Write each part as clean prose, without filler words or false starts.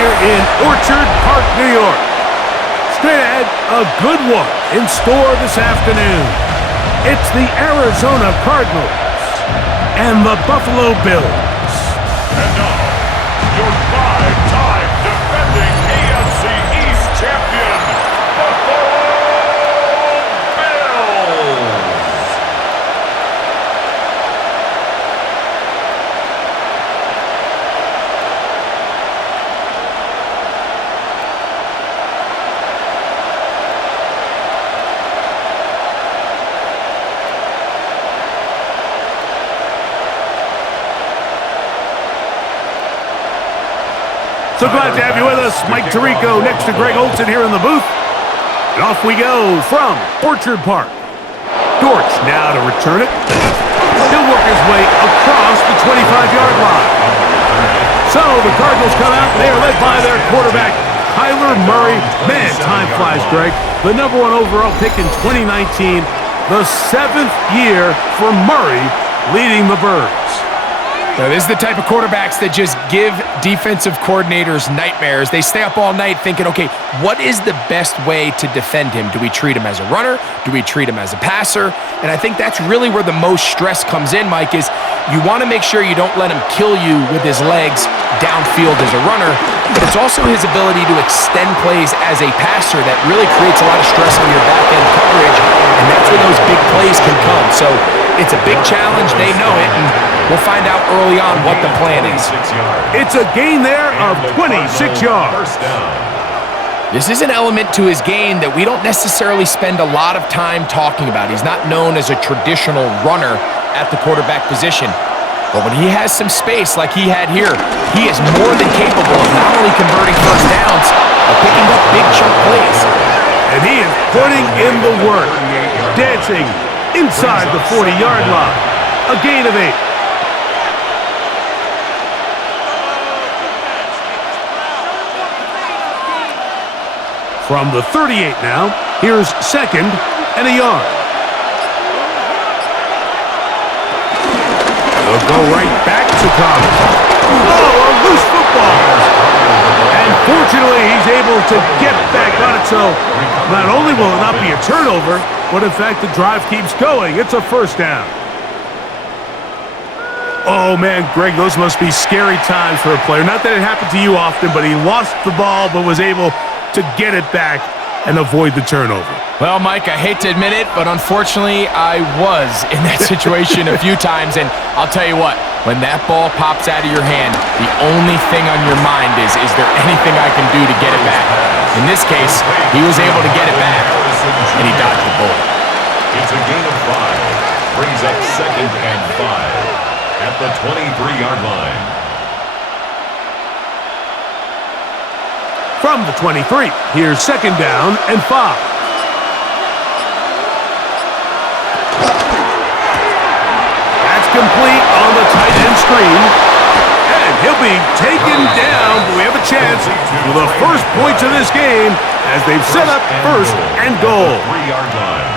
here in Orchard Park, New York. Straight ahead, a good one in store this afternoon. It's the Arizona Cardinals and the Buffalo Bills. And now, your five-time defending AFC East champion, Buffalo Bills. So glad to have you with us. Mike Tirico next to Greg Olson here in the booth. And off we go from Orchard Park. Dortch now to return it. He'll work his way across the 25-yard line. So the Cardinals come out. They are led by their quarterback, Kyler Murray. Man, time flies, Greg. The #1 overall pick in 2019. The 7th year for Murray leading the Birds. So this is the type of quarterbacks that just give defensive coordinators nightmares. They stay up all night thinking, okay, what is the best way to defend him? Do we treat him as a runner? Do we treat him as a passer? And I think that's really where the most stress comes in, Mike, is you want to make sure you don't let him kill you with his legs downfield as a runner, but it's also his ability to extend plays as a passer that really creates a lot of stress on your back-end coverage, and that's where those big plays can come. So it's a big challenge. They know it, and we'll find out early on what the plan is. It's a gain there of 26 yards. This is an element to his game that we don't necessarily spend a lot of time talking about. He's not known as a traditional runner at the quarterback position. But when he has some space like he had here, he is more than capable of not only converting first downs, but picking up big chunk plays. And he is putting in the work, dancing inside the 40-yard line. A gain of 8. From the 38 now, here's 2nd and a yard. They'll go right back to Thomas. Oh, a loose football. And fortunately, he's able to get back on it, so not only will it not be a turnover, but in fact, the drive keeps going. It's a first down. Oh, man, Greg, those must be scary times for a player. Not that it happened to you often, but he lost the ball but was able to get it back and avoid the turnover. Well, Mike, I hate to admit it, but unfortunately, I was in that situation a few times, and I'll tell you what, when that ball pops out of your hand, the only thing on your mind is there anything I can do to get it back? In this case, he was able to get it back, and he dodged the bullet. It's a gain of 5. Brings up 2nd and 5 at the 23-yard line. From the 23, here's 2nd down and 5. That's complete on the tight end screen. And he'll be taken down, but we have a chance for the first points of this game as they've set up 1st and goal. 3-yard line.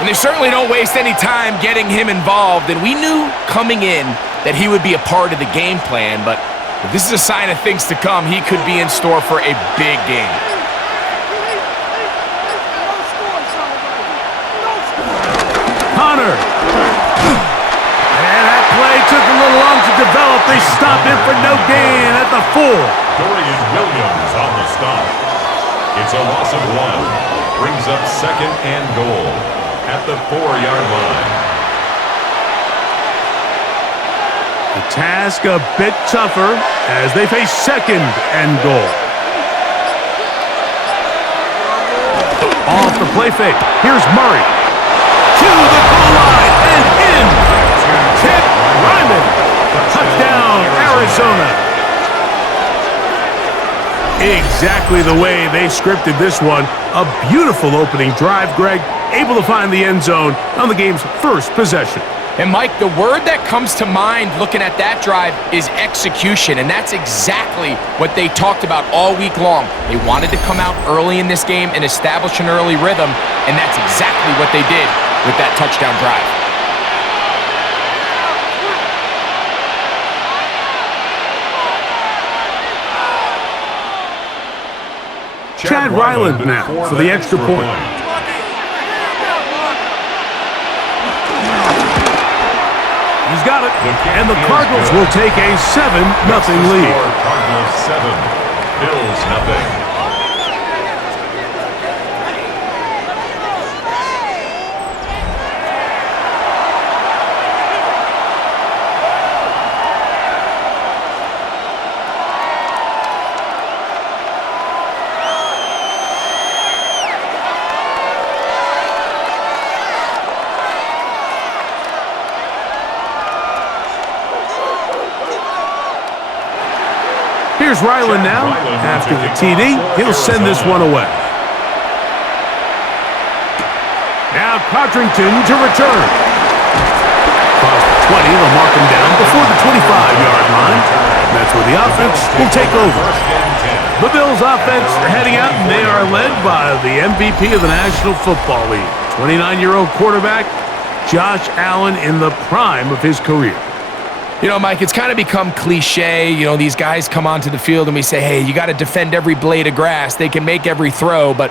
And they certainly don't waste any time getting him involved, and we knew coming in that he would be a part of the game plan, but if this is a sign of things to come, he could be in store for a big game. Connor. And that play took a little long to develop. They stopped it for no gain at the 4. Dorian Williams on the stop. It's a loss of 1. Brings up 2nd and goal at the 4-yard line. The task a bit tougher as they face 2nd and goal. Off the play fake. Here's Murray. To the goal line and in. Ted Ryman. Touchdown, Arizona. Exactly the way they scripted this one. A beautiful opening drive, Greg. Able to find the end zone on the game's first possession. And Mike, the word that comes to mind looking at that drive is execution, and that's exactly what they talked about all week long. They wanted to come out early in this game and establish an early rhythm, and that's exactly what they did with that touchdown drive. Chad Ryland now for the extra point. He's got it, and the Cardinals will take a 7-0 lead. Cardinals 7, Bills nothing. Here's Ryland now. After the TD, he'll send this one away. Now Codrington to return. Across the 20, they'll mark him down before the 25-yard line. That's where the offense will take over. The Bills offense are heading out, and they are led by the MVP of the National Football League, 29-year-old quarterback Josh Allen in the prime of his career. You know, Mike, it's kind of become cliche. You know, these guys come onto the field and we say, hey, you got to defend every blade of grass. They can make every throw, but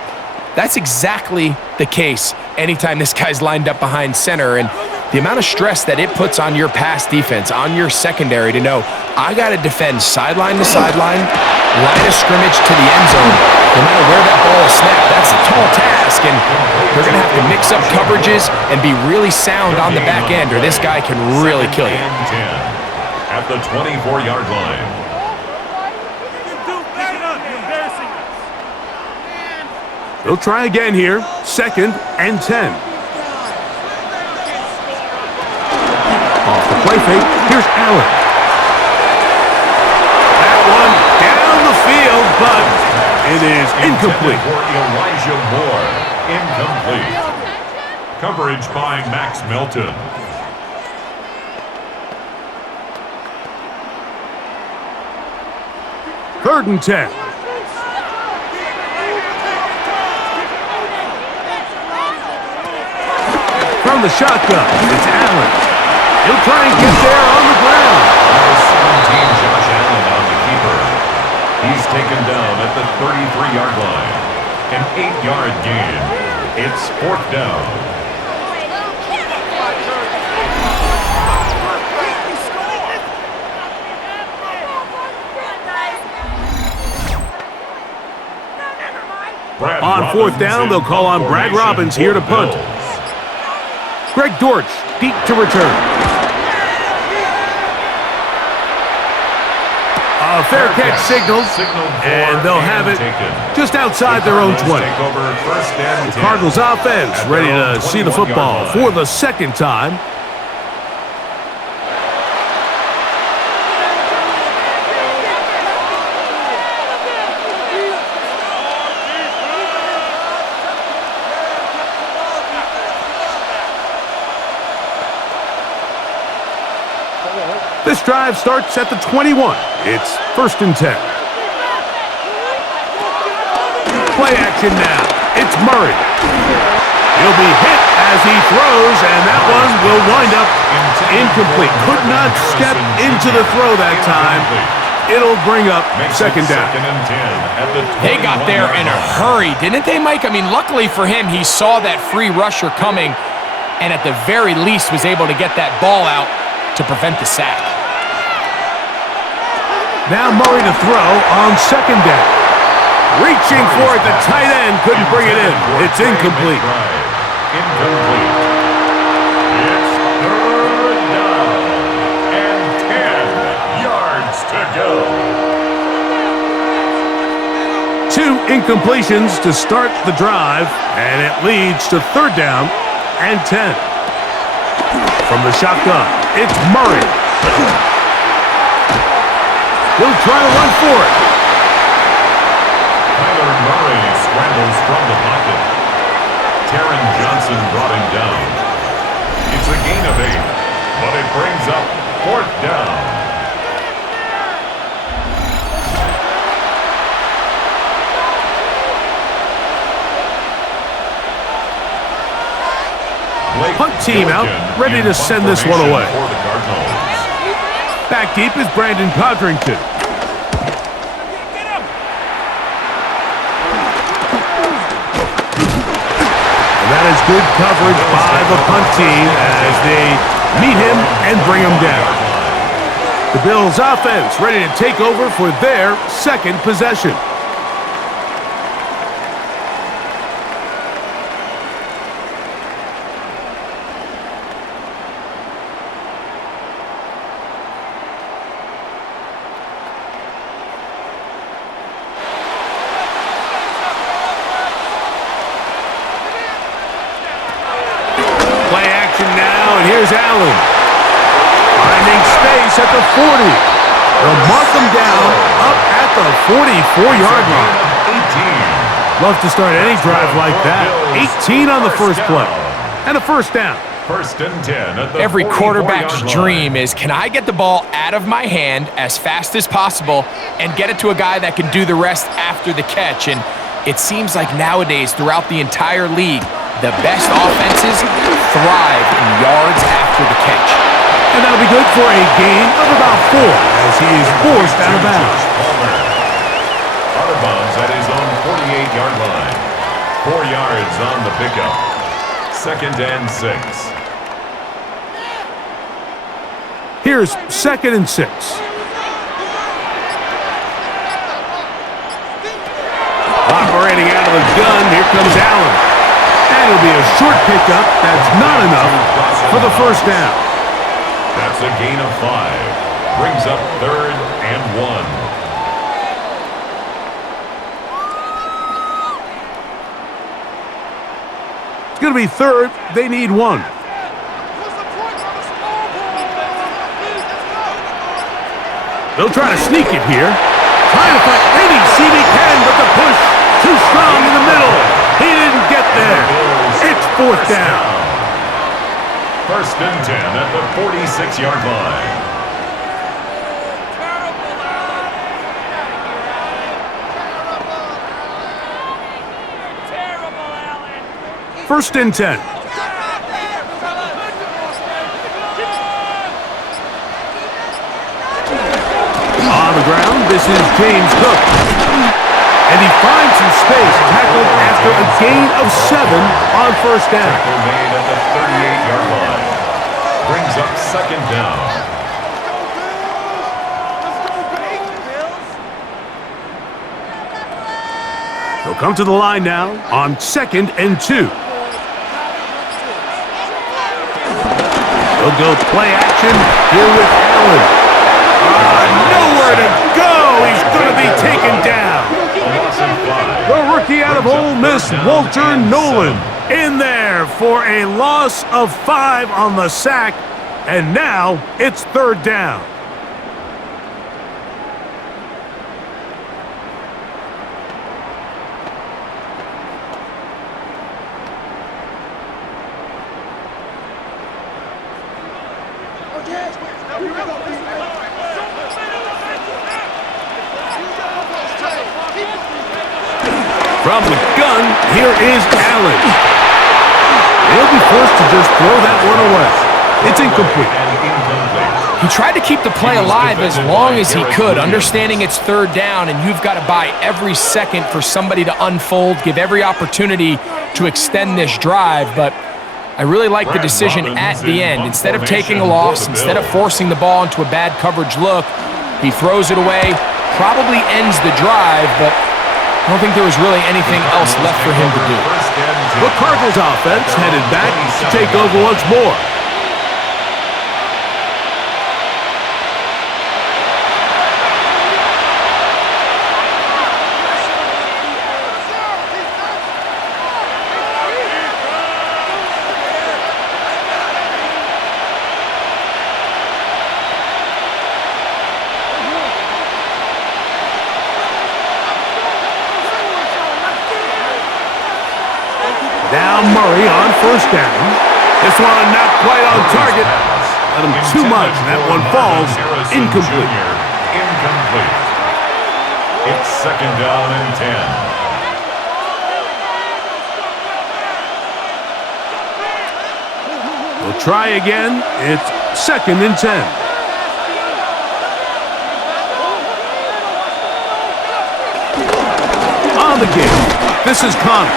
that's exactly the case anytime this guy's lined up behind center. And the amount of stress that it puts on your pass defense, on your secondary to know, I got to defend sideline to sideline, line of scrimmage to the end zone, no matter where that ball is snapped. That's a tall task, and they're going to have to mix up coverages and be really sound on the back end, or this guy can really kill you. At the 24-yard line. They'll try again here. 2nd and 10. Off the play fake. Here's Allen. That one down the field, but it is incomplete. For Elijah Moore. Incomplete. Coverage by Max Melton. Third and 10. From the shotgun, it's Allen. He'll try and get there on the ground. Number 17, Josh Allen on the keeper. He's taken down at the 33-yard line. An 8-yard gain. It's 4th down. On 4th down, they'll call on Brad Robbins here to punt. Greg Dortch deep to return. A fair catch signaled, and they'll have it just outside their own 20. The Cardinals offense ready to see the football for the 2nd time. This drive starts at the 21. It's 1st and 10. Play action now. It's Murray. He'll be hit as he throws, and that one will wind up incomplete. Could not step into the throw that time. It'll bring up 2nd down. They got there in a hurry, didn't they, Mike? I mean, luckily for him, he saw that free rusher coming and at the very least was able to get that ball out to prevent the sack. Now Murray to throw on 2nd down. Reaching for it, the tight end couldn't bring it in. It's incomplete. Incomplete. It's 3rd down and 10 yards to go. 2 incompletions to start the drive, and it leads to 3rd down and 10. From the shotgun, it's Murray. He'll try to run for it. Kyler Murray scrambles from the pocket. Taron Johnson brought him down. It's a gain of 8, but it brings up 4th down. Punt team out, ready to send this one away. Back deep is Brandon Codrington. is good coverage by the punt team as they meet him and bring him down. The Bills offense ready to take over for their second possession. Here's Allen. Finding space at the 40. They'll mark him down up at the 44-yard line. 18. Love to start any drive like that. 18 on the first play. And a first down. First and 10 at the Every quarterback's dream is, can I get the ball out of my hand as fast as possible and get it to a guy that can do the rest after the catch? And it seems like nowadays throughout the entire league, the best offenses thrive in yards after the catch. And that'll be good for a gain of about 4 as he is forced out of bounds. Out of bounds at his own 48-yard line. 4 yards on the pickup. Second and 6. Here's second and 6. Operating out of the gun, here comes Allen. And it'll be a short pickup. That's not enough for the first down. That's a gain of 5. Brings up third and 1. It's going to be third. They need 1. They'll try to sneak it here. Trying to find any seam he can, but the push too strong in the middle. He didn't get there. It's fourth down. First and 10 at the 46-yard line. First and 10. On the ground, this is James Cook. And he finds some space, tackled after a gain of 7 on first down. Tackle made at the 38-yard line. Brings up second down. They'll come to the line now on second and 2. They'll go play action here with Allen. Nowhere to go. He's going to be taken down. The rookie out of Ole Miss, Walter Nolan, in there for a loss of 5 on the sack, and now it's third down. From the gun, here is Allen. He'll be forced to just throw that one away. It's incomplete. He tried to keep the play alive as long as he could, understanding it's third down, and you've got to buy every second for somebody to unfold, give every opportunity to extend this drive. But I really like the decision at the end. Instead of taking a loss, instead of forcing the ball into a bad coverage look, he throws it away, probably ends the drive, but I don't think there was really anything else left for him to do. The Cardinals offense headed back to take over once more. Now Murray on first down. This one not quite on target. Let him too much, and that one falls incomplete. Incomplete. It's second down and 10. We'll try again. It's second and 10. On the game, this is Connor.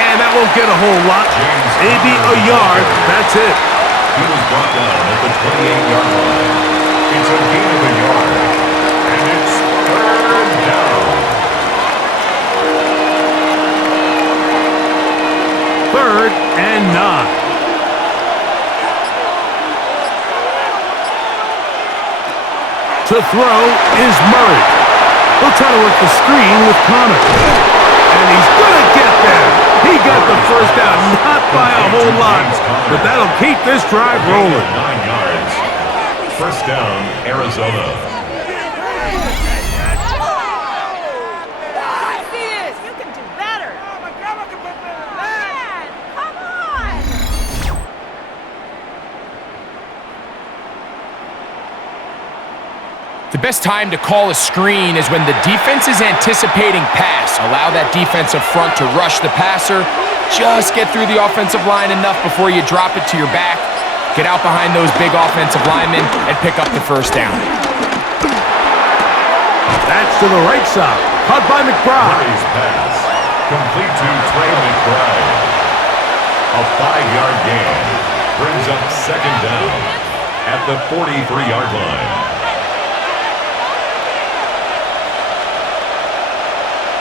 And that won't get a whole lot. Maybe a yard. That's it. He was brought down at the 28-yard line. It's a gain of a yard. And it's third down. Third and 9. To throw is Murray. He'll try to work the screen with Connor. And he's going to get there. He got the first down, not by a whole lot, but that'll keep this drive rolling. 9 yards. First down, Arizona. You can do better. Man, come on. The best time to call a screen is when the defense is anticipating pass. Allow that defensive front to rush the passer. Just get through the offensive line enough before you drop it to your back. Get out behind those big offensive linemen and pick up the first down. That's to the right side. Caught by McBride. Murray's pass. Complete to Trey McBride. A 5-yard gain. Brings up second down at the 43-yard line.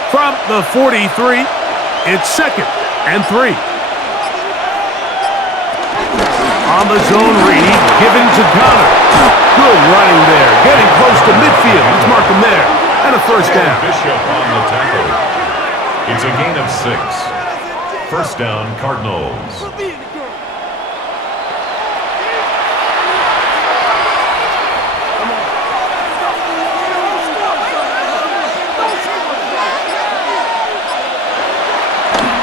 From the 43, it's second and 3. On the zone read, given to Connor. Good running there, getting close to midfield. Let's mark him there. And a first down. Bishop on the tackle. It's a gain of 6. First down, Cardinals.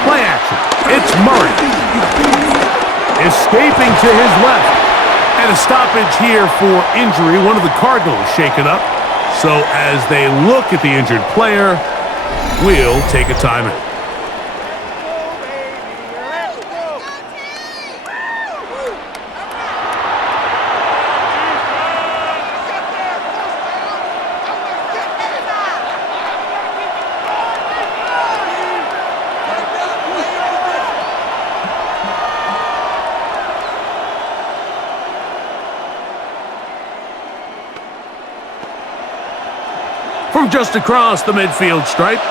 Play action. It's Murray. Escaping to his left. And a stoppage here for injury. One of the Cardinals shaken up. So as they look at the injured player, we'll take a timeout. From just across the midfield stripe,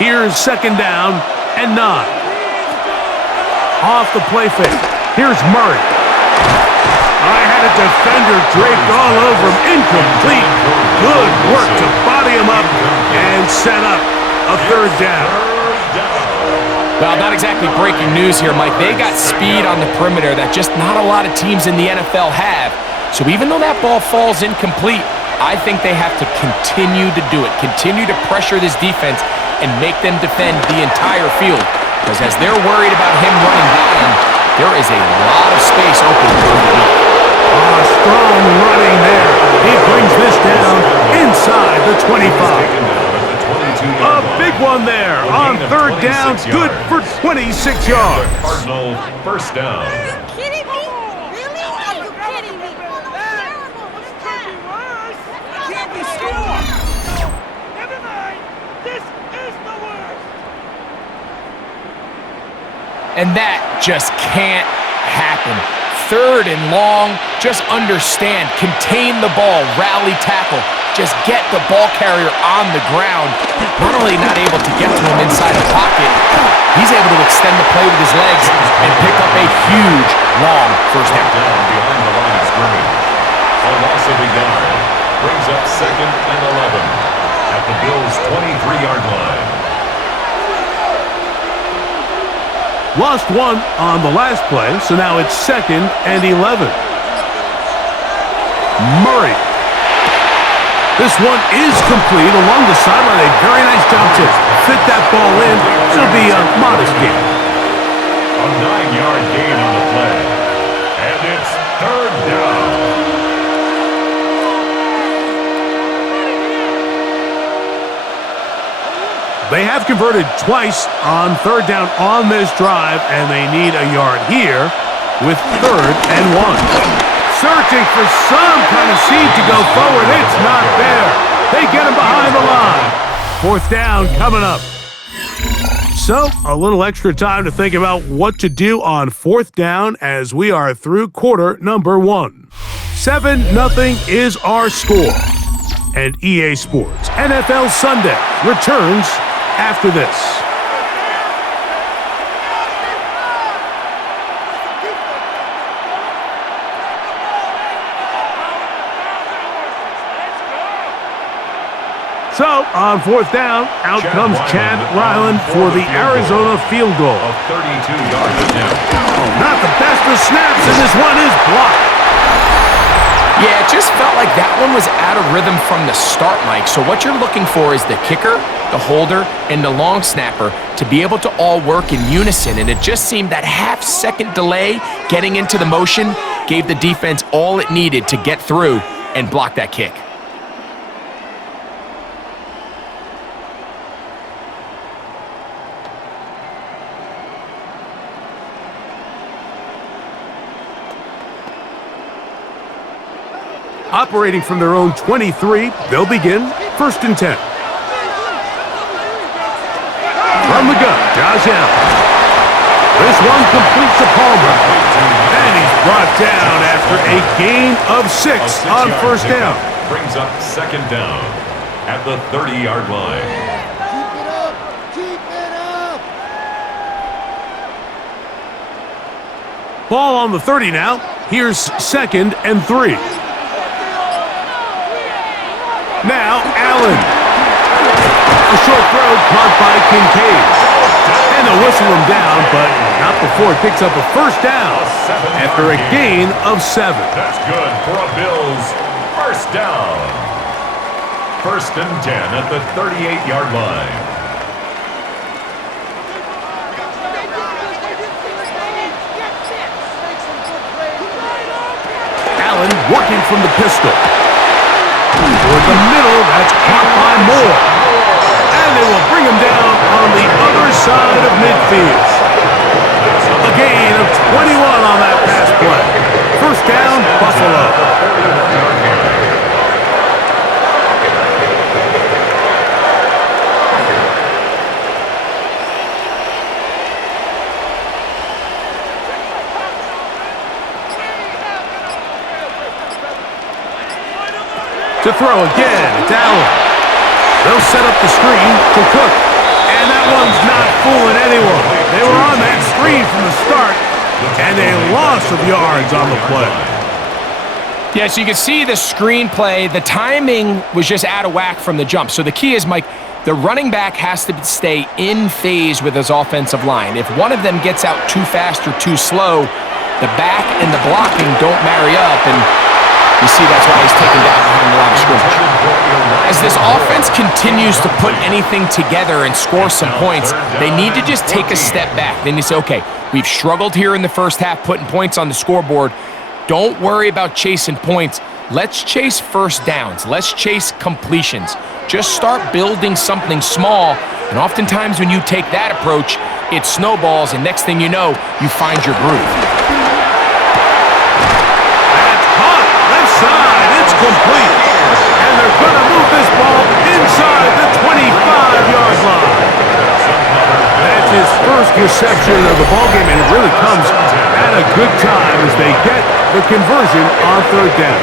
here's second down and 9. Off the play fake, here's Murray. I had a defender draped all over him, incomplete. Good work to body him up and set up a third down. Well, not exactly breaking news here, Mike. They got speed on the perimeter that just not a lot of teams in the NFL have. So even though that ball falls incomplete, I think they have to continue to do it, continue to pressure this defense and make them defend the entire field. Because as they're worried about him running by them, there is a lot of space open for him to do. Strong running there. He brings this down inside the 25. A big one there on third down, good for 26 yards. Cardinal first down. Are you kidding me? Really? Are you kidding me? Terrible. This can't be worse. It can't be score. Never mind. This is the worst. And that just can't happen. Third and long, just understand, contain the ball, rally tackle, just get the ball carrier on the ground. Not only not able to get to him inside the pocket, he's able to extend the play with his legs and pick up a huge, long first down. Behind the line of scrimmage. A loss of a yard. Brings up second and 11 at the Bills' 23-yard line. Lost one on the last play, so now it's second and 11. Murray. This one is complete along the sideline. A very nice job to fit that ball in. It'll be a modest gain. A 9-yard gain on the play. And it's third down. They have converted twice on third down on this drive, and they need a yard here with third and 1. Searching for some kind of seed to go forward. It's not there. They get him behind the line. Fourth down coming up. So, a little extra time to think about what to do on 4th down as we are through quarter number 1. 7-0 is our score. And EA Sports NFL Sunday returns after this. So, on 4th down, out comes Chad Ryland for the Arizona field goal. 32 yards attempt. Not the best of snaps, and this one is blocked. Yeah, it just felt like that one was out of rhythm from the start, Mike. So what you're looking for is the kicker, the holder, and the long snapper to be able to all work in unison. And it just seemed that half-second delay getting into the motion gave the defense all it needed to get through and block that kick. Operating from their own 23, they'll begin 1st and 10. From the gun, Josh Allen. This one completes to Palmer. And he's brought down after a gain of 6 on 1st down. Brings up 2nd down at the 30-yard line. Keep it up! Ball on the 30 now. Here's 2nd and 3. Now, Allen. A short throw caught by Kincaid. And they'll whistle him down, but not before it picks up a 1st down after a gain of 7. That's good for a Bills 1st down. 1st and 10 at the 38-yard line. Allen working from the pistol. Toward the middle, that's caught by Moore. And they will bring him down on the other side of midfield. A gain of 21 on that pass play. 1st down, Buffalo. To throw again, it's Allen. They'll set up the screen to Cook. And that one's not fooling anyone. They were on that screen from the start, and a loss of yards on the play. Yeah, so you can see the screenplay. The timing was just out of whack from the jump. So the key is, Mike, the running back has to stay in phase with his offensive line. If one of them gets out too fast or too slow, the back and the blocking don't marry up, and you see that's why he's taken down behind the line of scrimmage. As this offense continues to put anything together and score some points, they need to just take a step back. Then you say, okay, we've struggled here in the 1st half putting points on the scoreboard. Don't worry about chasing points. Let's chase 1st downs. Let's chase completions. Just start building something small, and oftentimes when you take that approach, it snowballs, and next thing you know, you find your groove. It's complete. And they're going to move this ball inside the 25-yard line. That's his first reception of the ballgame, and it really comes at a good time as they get the conversion on 3rd down.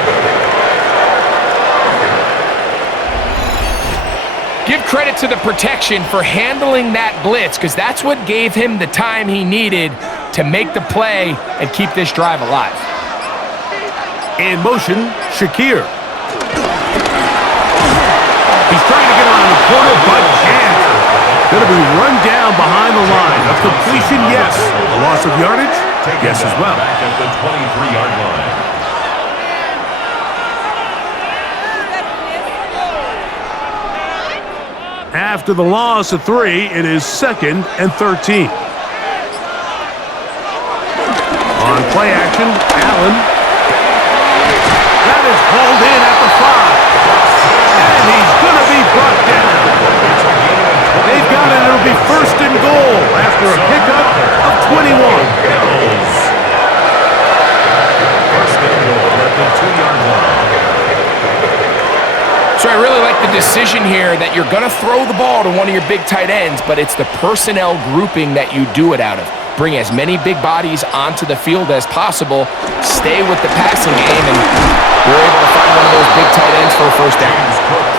Give credit to the protection for handling that blitz, because that's what gave him the time he needed to make the play and keep this drive alive. In motion, Shakir. He's trying to get around the corner, but can't. Going to be run down behind the line. A completion, yes. A loss of yardage, yes as well. Back at the 23-yard line. After the loss of 3, it is 2nd and 13. On play action, Allen. That is hauled in at the 5. And he's going to be brought down. They've got it. It'll be 1st and goal after a pickup of 21. 1st and goal at the 2-yard line. So I really like the decision here that you're going to throw the ball to one of your big tight ends, but it's the personnel grouping that you do it out of. Bring as many big bodies onto the field as possible, stay with the passing game, and you're able to find one of those big tight ends for a first down.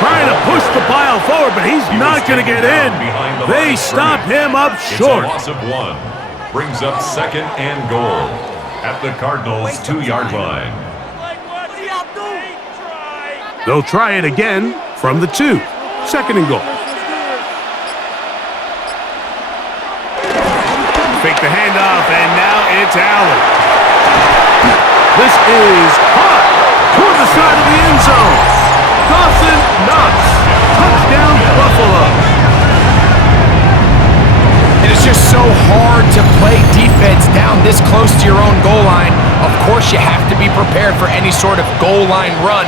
Trying to push the pile forward, but he's not going to get in. They stop him up short. It's a loss of 1. Brings up 2nd and goal at the Cardinals' 2-yard line. They'll try it again from the 2. 2nd and goal. Fake the handoff, and now it's Allen. This is hot toward the side of the end zone. Dawson knocks. Touchdown, Buffalo. It is just so hard to play defense down this close to your own goal line. Of course, you have to be prepared for any sort of goal line run,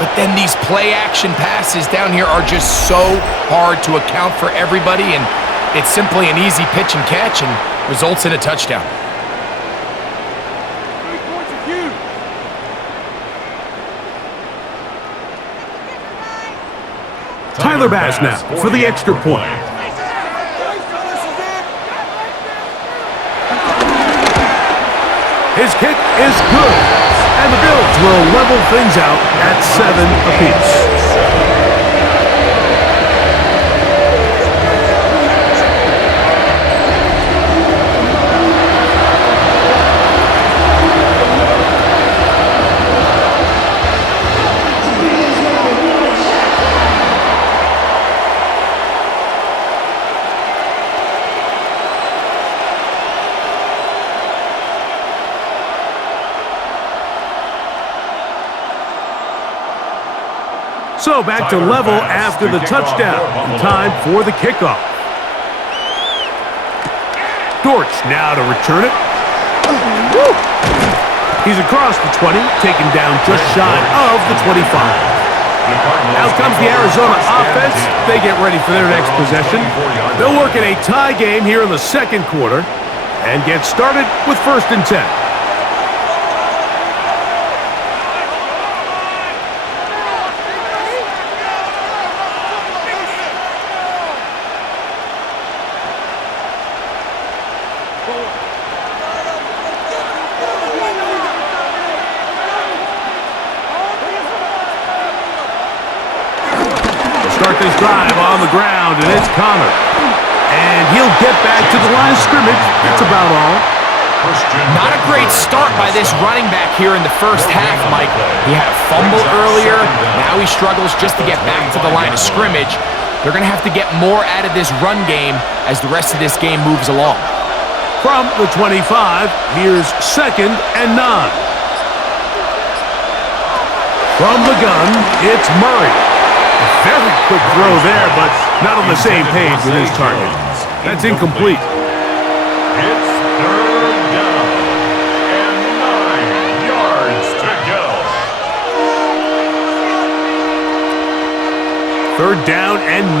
but then these play-action passes down here are just so hard to account for everybody, and it's simply an easy pitch and catch and results in a touchdown. Tyler Bass now for the extra point. His kick is good, and the Bills will level things out at 7 apiece. So back to level after the touchdown. Time for the kickoff. Dortch now to return it. Woo! He's across the 20, taken down just shy of the 25. Out comes the Arizona offense. They get ready for their next possession. They'll work in a tie game here in the 2nd quarter and get started with 1st and 10. Start this drive on the ground, and it's Connor. And he'll get back to the line of scrimmage. That's about all. Not a great start by this running back here in the first half, Mike. He had a fumble earlier. Now he struggles just to get back to the line of scrimmage. They're going to have to get more out of this run game as the rest of this game moves along. From the 25, here's 2nd and 9. From the gun, it's Murray. Very quick throw there, but not on the same page with his target. That's incomplete. It's 3rd down and 9 yards to go. 3rd down and 9.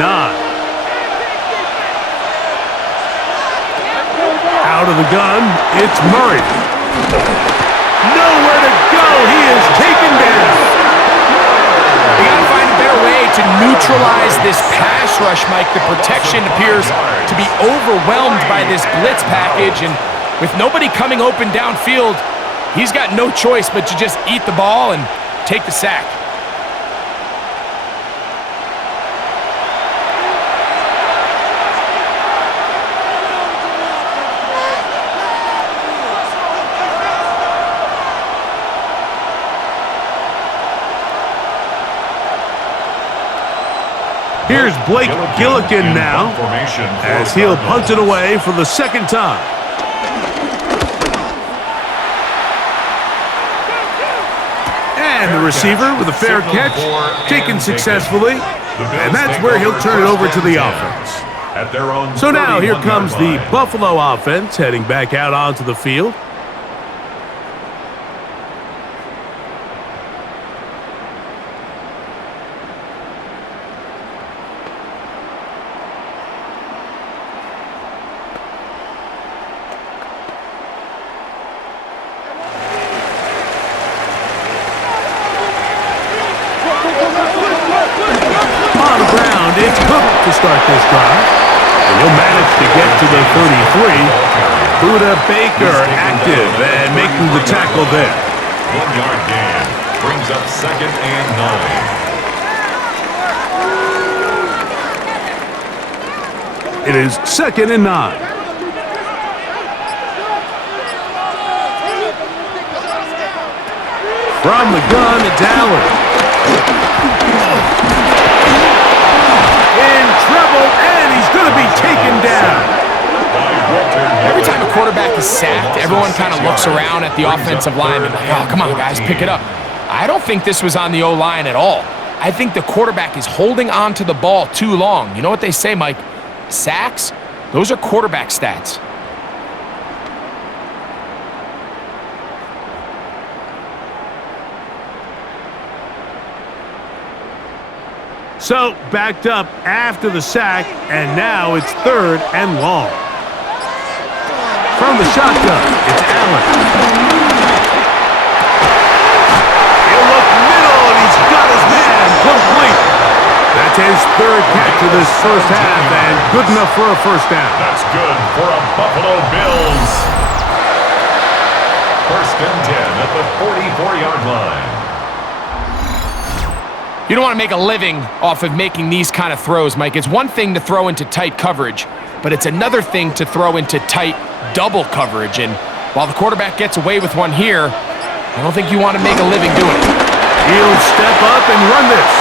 Out of the gun, it's Murray. Nowhere to go. He is taken down. You got to find a better way to neutralize this pass rush, Mike. The protection appears to be overwhelmed by this blitz package, and with nobody coming open downfield, he's got no choice but to just eat the ball and take the sack. Here's Blake Gillikin now as he'll punt it away for the 2nd time. And the receiver with a fair catch, taken successfully, and that's where he'll turn it over to the offense. So now here comes the Buffalo offense heading back out onto the field. to start this drive. And he'll manage to get to the 33. Buda Baker active and making the tackle there. 1-yard gain. Brings up 2nd and 9. It is 2nd and 9. From the gun, it's Allen. In trouble, and he's going to be taken down. Every time a quarterback is sacked, everyone kind of looks around at the offensive lineman like, oh, come on, guys, pick it up. I don't think this was on the O-line at all. I think the quarterback is holding on to the ball too long. You know what they say, Mike? Sacks, those are quarterback stats. So, backed up after the sack, and now it's 3rd and long. From the shotgun, it's Allen. He'll look middle, and he's got his man complete. That's his 3rd catch of this first half, and good enough for a first down. That's good for a Buffalo Bills. 1st and 10 at the 44-yard line. You don't want to make a living off of making these kind of throws, Mike. It's one thing to throw into tight coverage, but it's another thing to throw into tight double coverage. And while the quarterback gets away with one here, I don't think you want to make a living doing it. He'll step up and run this.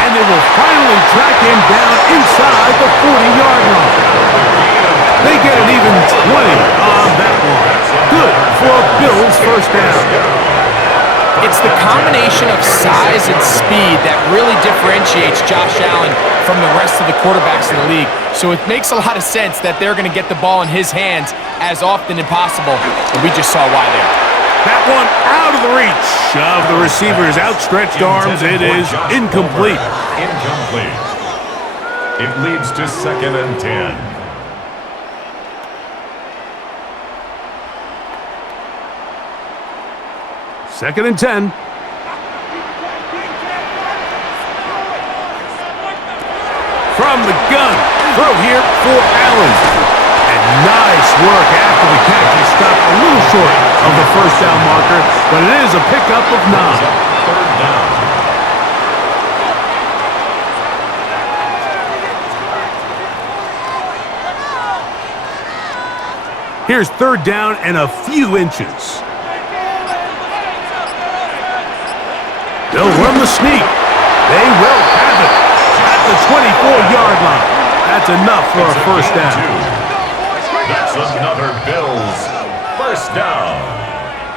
And they will finally track him down inside the 40-yard line. They get an even 20 on that one. Good for a Bills first down. It's the combination of size and speed that really differentiates Josh Allen from the rest of the quarterbacks in the league. So it makes a lot of sense that they're going to get the ball in his hands as often as possible, and we just saw why there. That one out of the reach of the receiver's outstretched arms. It is incomplete. Incomplete. It leads to 2nd and 10. Second and 10. From the gun, throw here for Allen. And nice work after the catch. He stopped a little short of the first down marker, but it is a pickup of 9. 3rd down. Here's 3rd down and a few inches. They'll run the sneak. They will have it at the 24-yard line. That's enough for a first down. That's another Bills first down.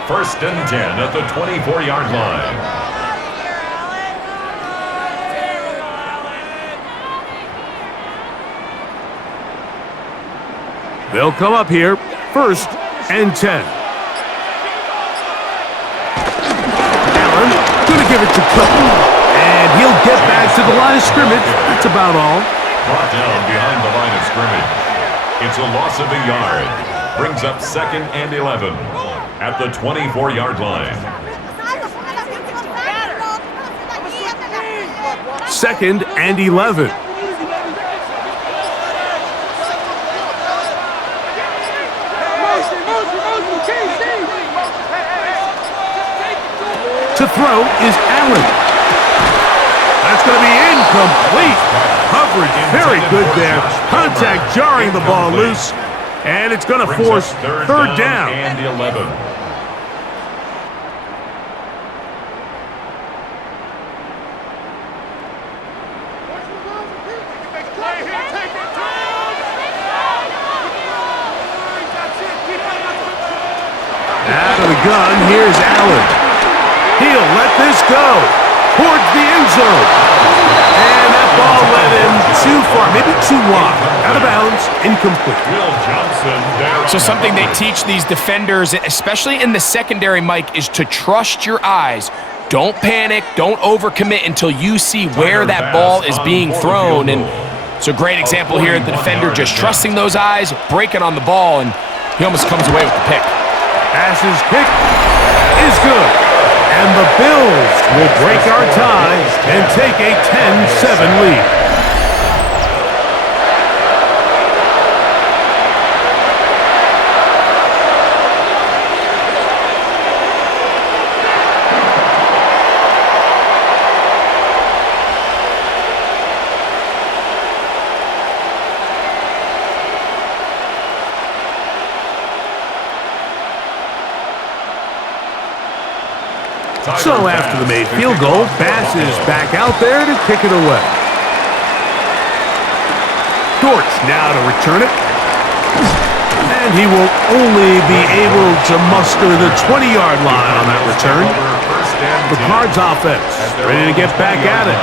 1st and 10 at the 24-yard line. They'll come up here, 1st and 10. Allen gonna give it to Cook, and he'll get back to the line of scrimmage. That's about all. Brought down behind the line of scrimmage. It's a loss of a yard. Brings up 2nd and 11 at the 24-yard line. 2nd and 11. To throw is Allen. That's going to be incomplete. Coverage very good there. Contact jarring the ball loose. And it's going to force 3rd down. And 11. Out of the gun, here's Allen. He'll let this go towards the end zone. And that ball led him too far, maybe too wide. Out of bounds, incomplete. Will Johnson there. So something they teach these defenders, especially in the secondary, Mike, is to trust your eyes. Don't panic, don't overcommit until you see where that ball is being thrown. And it's a great example here, the defender just trusting those eyes, breaking on the ball, and he almost comes away with the pick. Passes kick is good. And the Bills will break our tie and take a 10-7 lead. So after the made field goal, Bass is back out there to kick it away. Dortch now to return it. And he will only be able to muster the 20-yard line on that return. The Cards offense ready to get back at it.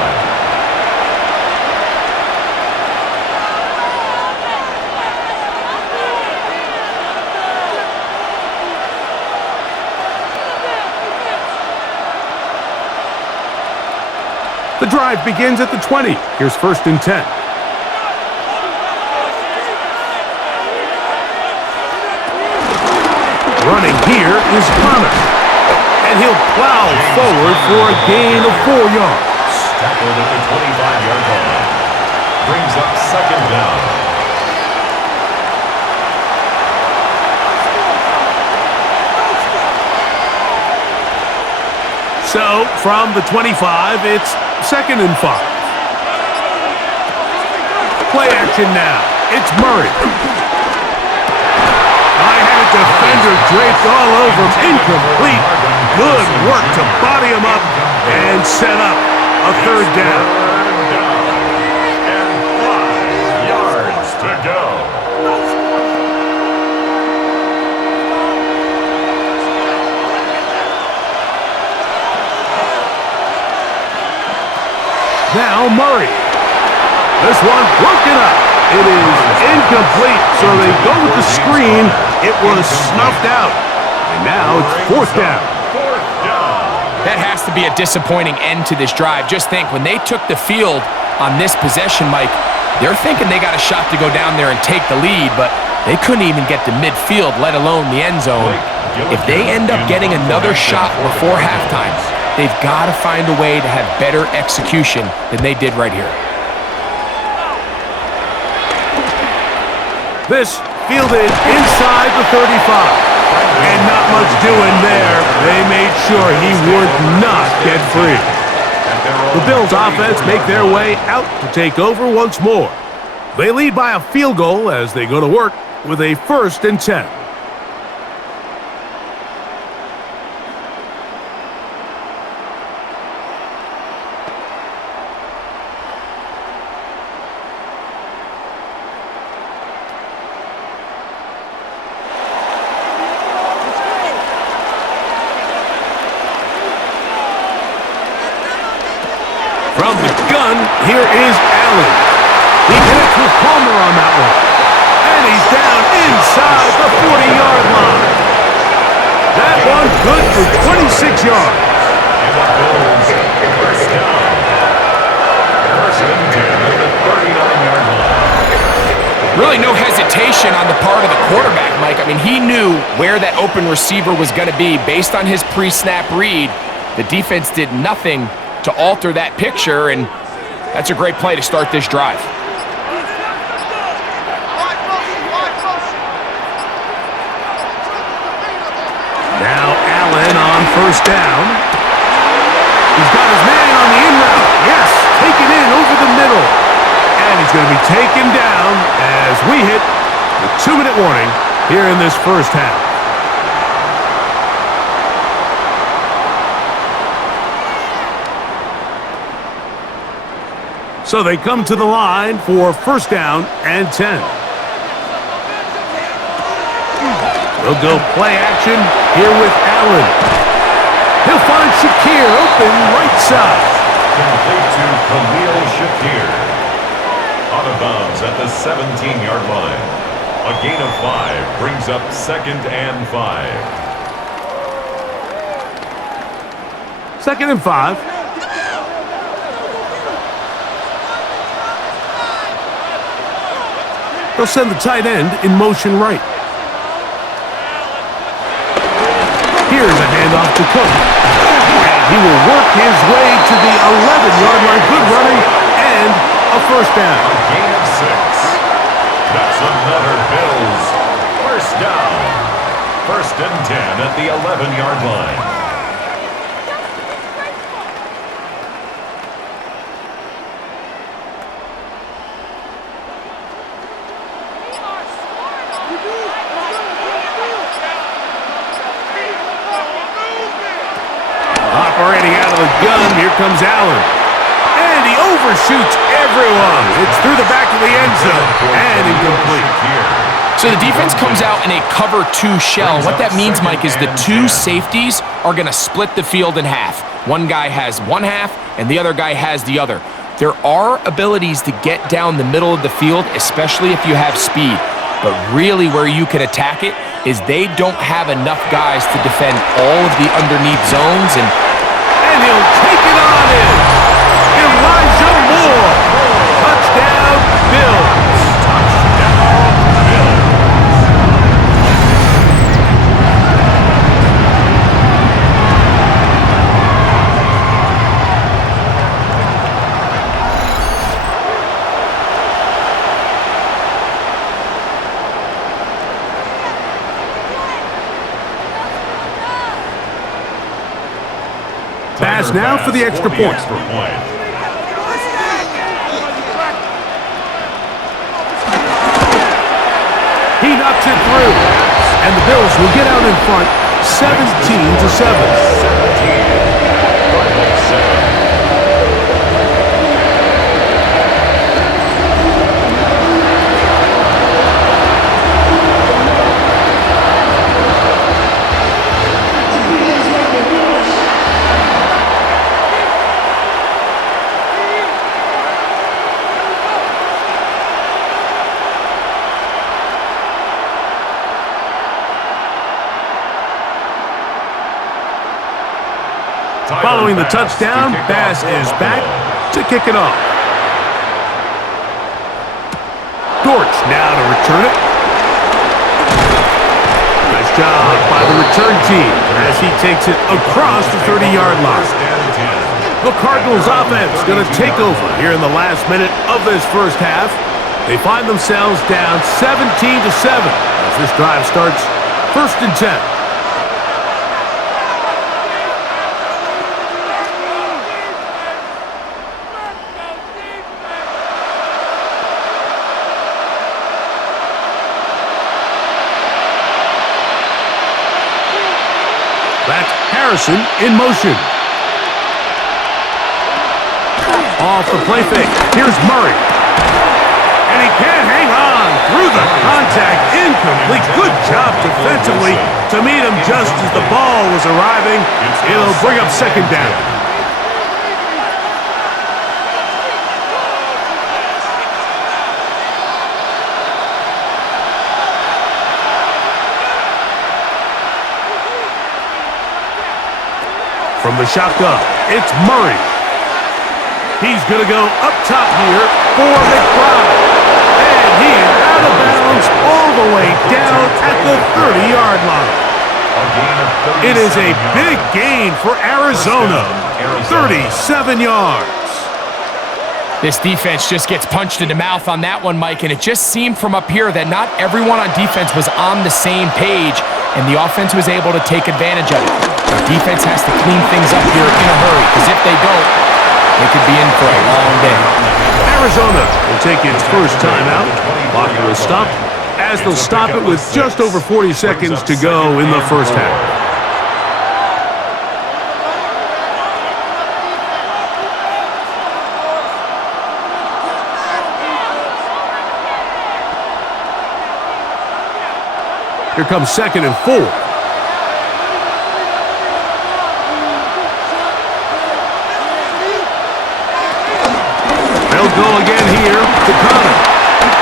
The drive begins at the 20. Here's 1st and 10. Running here is Connor. And he'll plow forward for a gain of 4 yards. Tackled at the 25-yard line. Brings up 2nd down. So, from the 25, it's 2nd and 5. Play action now. It's Murray. High-headed defender draped all over him. Incomplete. Good work to body him up and set up a 3rd down. And 5 yards to go. Now Murray. This one broken up. It is incomplete, so they go with the screen. It was snuffed out. And now it's 4th down. That has to be a disappointing end to this drive. Just think, when they took the field on this possession, Mike, they're thinking they got a shot to go down there and take the lead, but they couldn't even get to midfield, let alone the end zone. If they end up getting another shot before halftime, they've got to find a way to have better execution than they did right here. This fielded inside the 35. And not much doing there. They made sure he would not get free. The Bills offense make their way out to take over once more. They lead by a field goal as they go to work with a 1st and 10. From the gun, here is Allen. He connects with Palmer on that one. And he's down inside the 40-yard line. That one good for 26 yards. And the Bills, 1st down. 1st and 10 at the 39-yard line. Really no hesitation on the part of the quarterback, Mike. I mean, he knew where that open receiver was going to be based on his pre-snap read. The defense did nothing to alter that picture, and that's a great play to start this drive. Now Allen on 1st down. He's got his man on the in route. Yes, taken in over the middle. And he's going to be taken down as we hit the 2-minute warning here in this 1st half. So they come to the line for 1st down and 10. They'll go play action here with Allen. He'll find Shakir open right side. Complete to Khalil Shakir. Out of bounds at the 17-yard line. A gain of 5 brings up 2nd and 5. 2nd and 5. They'll send the tight end in motion right. Here's a handoff to Cook. And he will work his way to the 11-yard line. Good running and a 1st down. A gain of 6. That's another Bills 1st down. 1st and 10 at the 11-yard line. Operating out of the gun, here comes Allen. And he overshoots everyone. It's through the back of the end zone and incomplete. So the defense comes out in a cover 2 shell. What that means, Mike, is the 2 safeties are going to split the field in half. One guy has one half, and the other guy has the other. There are abilities to get down the middle of the field, especially if you have speed. But really where you can attack it is they don't have enough guys to defend all of the underneath zones. And he'll take it on in. Elijah Moore. Touchdown, Bills. Pass now for the extra point. He knocks it through. And the Bills will get out in front 17-7. Following the touchdown, Bass is back to kick it off. Dortch now to return it. Nice job by the return team as he takes it across the 30-yard line. The Cardinals offense going to take over here in the last minute of this first half. They find themselves down 17-7 as this drive starts 1st and 10. That's Harrison in motion. Off the play fake. Here's Murray. And he can't hang on through the contact. Incomplete. Good job defensively to meet him just as the ball was arriving. It'll bring up 2nd down. From the shotgun, it's Murray. He's going to go up top here for McBride. And he is out of bounds all the way down at the 30-yard line. It is a big gain for Arizona. 37 yards. This defense just gets punched in the mouth on that one, Mike, and it just seemed from up here that not everyone on defense was on the same page, and the offense was able to take advantage of it. The defense has to clean things up here in a hurry, because if they don't, they could be in for a long day. Arizona will take its first timeout. Clock will stop, as they'll stop it with just over 40 seconds to go in the first half. Here comes 2nd and 4. They'll go again here to Connor.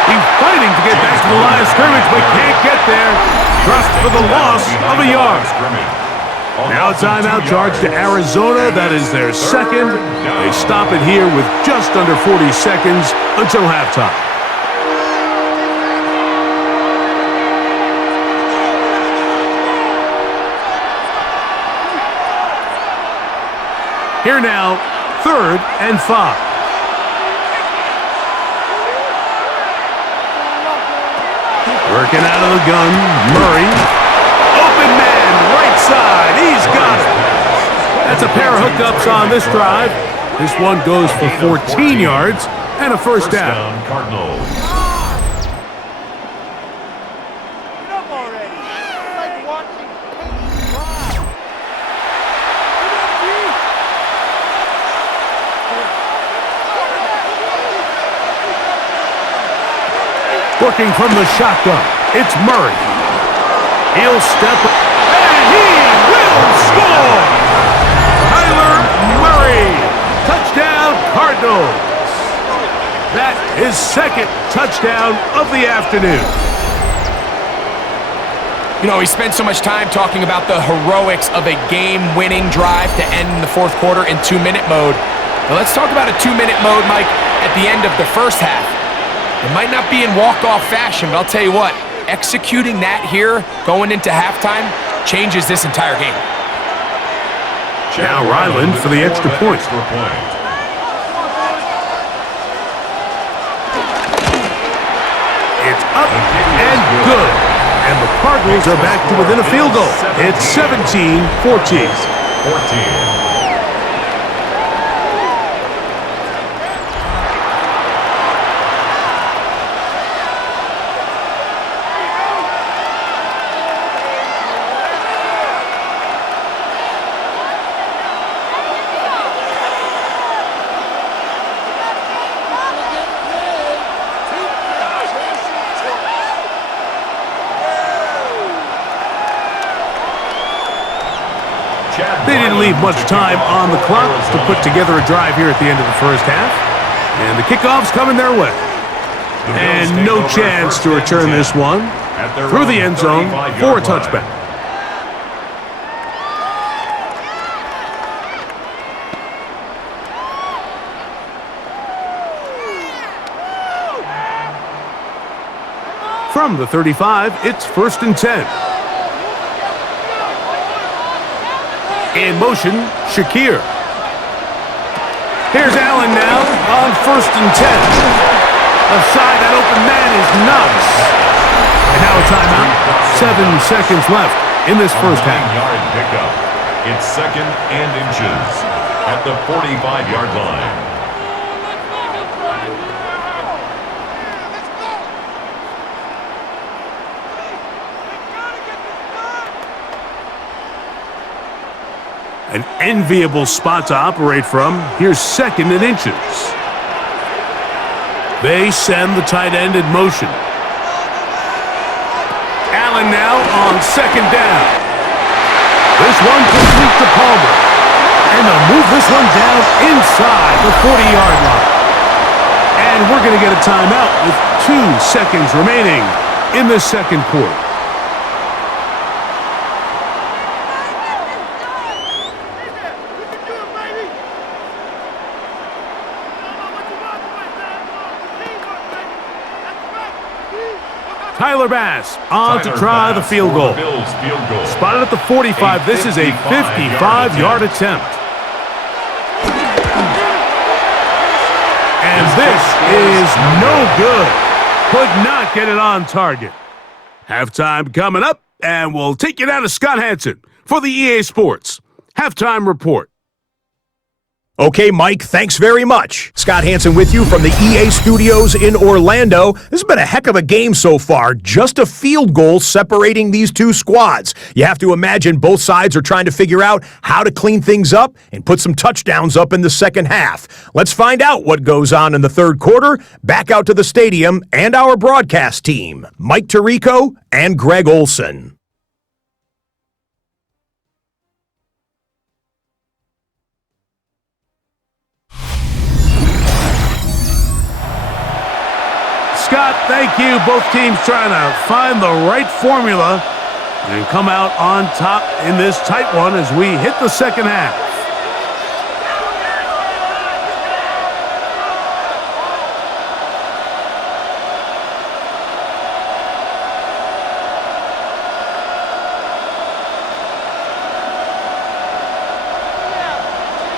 He's fighting to get back to the line of scrimmage, but can't get there. Just for the loss of a yard. Now a timeout charge to Arizona. That is their 2nd. They stop it here with just under 40 seconds until halftime. Here now, 3rd and 5. Working out of the gun, Murray. Open man, right side. He's got it. That's a pair of hookups on this drive. This one goes for 14 yards and a first down. Cardinals. Working from the shotgun, it's Murray. He'll step up, and he will score! Kyler Murray, touchdown Cardinals. That is second touchdown of the afternoon. You know, he spent so much time talking about the heroics of a game-winning drive to end the fourth quarter in 2-minute mode. Now let's talk about a 2-minute mode, Mike, at the end of the first half. It might not be in walk-off fashion, but I'll tell you what, executing that here going into halftime changes this entire game. Now Ryland for the extra point. It's up and good. And the Cardinals are back to within a field goal. It's 17-14. They didn't leave much time on the clock to put together a drive here at the end of the first half. And the kickoff's coming their way. And no chance to return this one through the end zone for a touchback. From the 35, it's 1st and 10. In motion, Shakir. Here's Allen now on 1st and 10. Aside that open man is Knox. And now a timeout. 7 seconds left in this first half. 9-yard pickup. It's 2nd and inches at the 45-yard line. An enviable spot to operate from. Here's 2nd and inches. They send the tight end in motion. Allen now on 2nd down. This one complete to Palmer. And they'll move this one down inside the 40-yard line. And we're going to get a timeout with 2 seconds remaining in the second quarter. Tyler Bass on to try the field goal. Spotted at the 45. This is a 55-yard attempt. And this is no good. Could not get it on target. Halftime coming up, and we'll take you down to Scott Hansen for the EA Sports Halftime Report. Okay, Mike, thanks very much. Scott Hansen with you from the EA Studios in Orlando. This has been a heck of a game so far. Just a field goal separating these two squads. You have to imagine both sides are trying to figure out how to clean things up and put some touchdowns up in the second half. Let's find out what goes on in the third quarter. Back out to the stadium and our broadcast team, Mike Tirico and Greg Olson. Scott, thank you. Both teams trying to find the right formula and come out on top in this tight one as we hit the second half.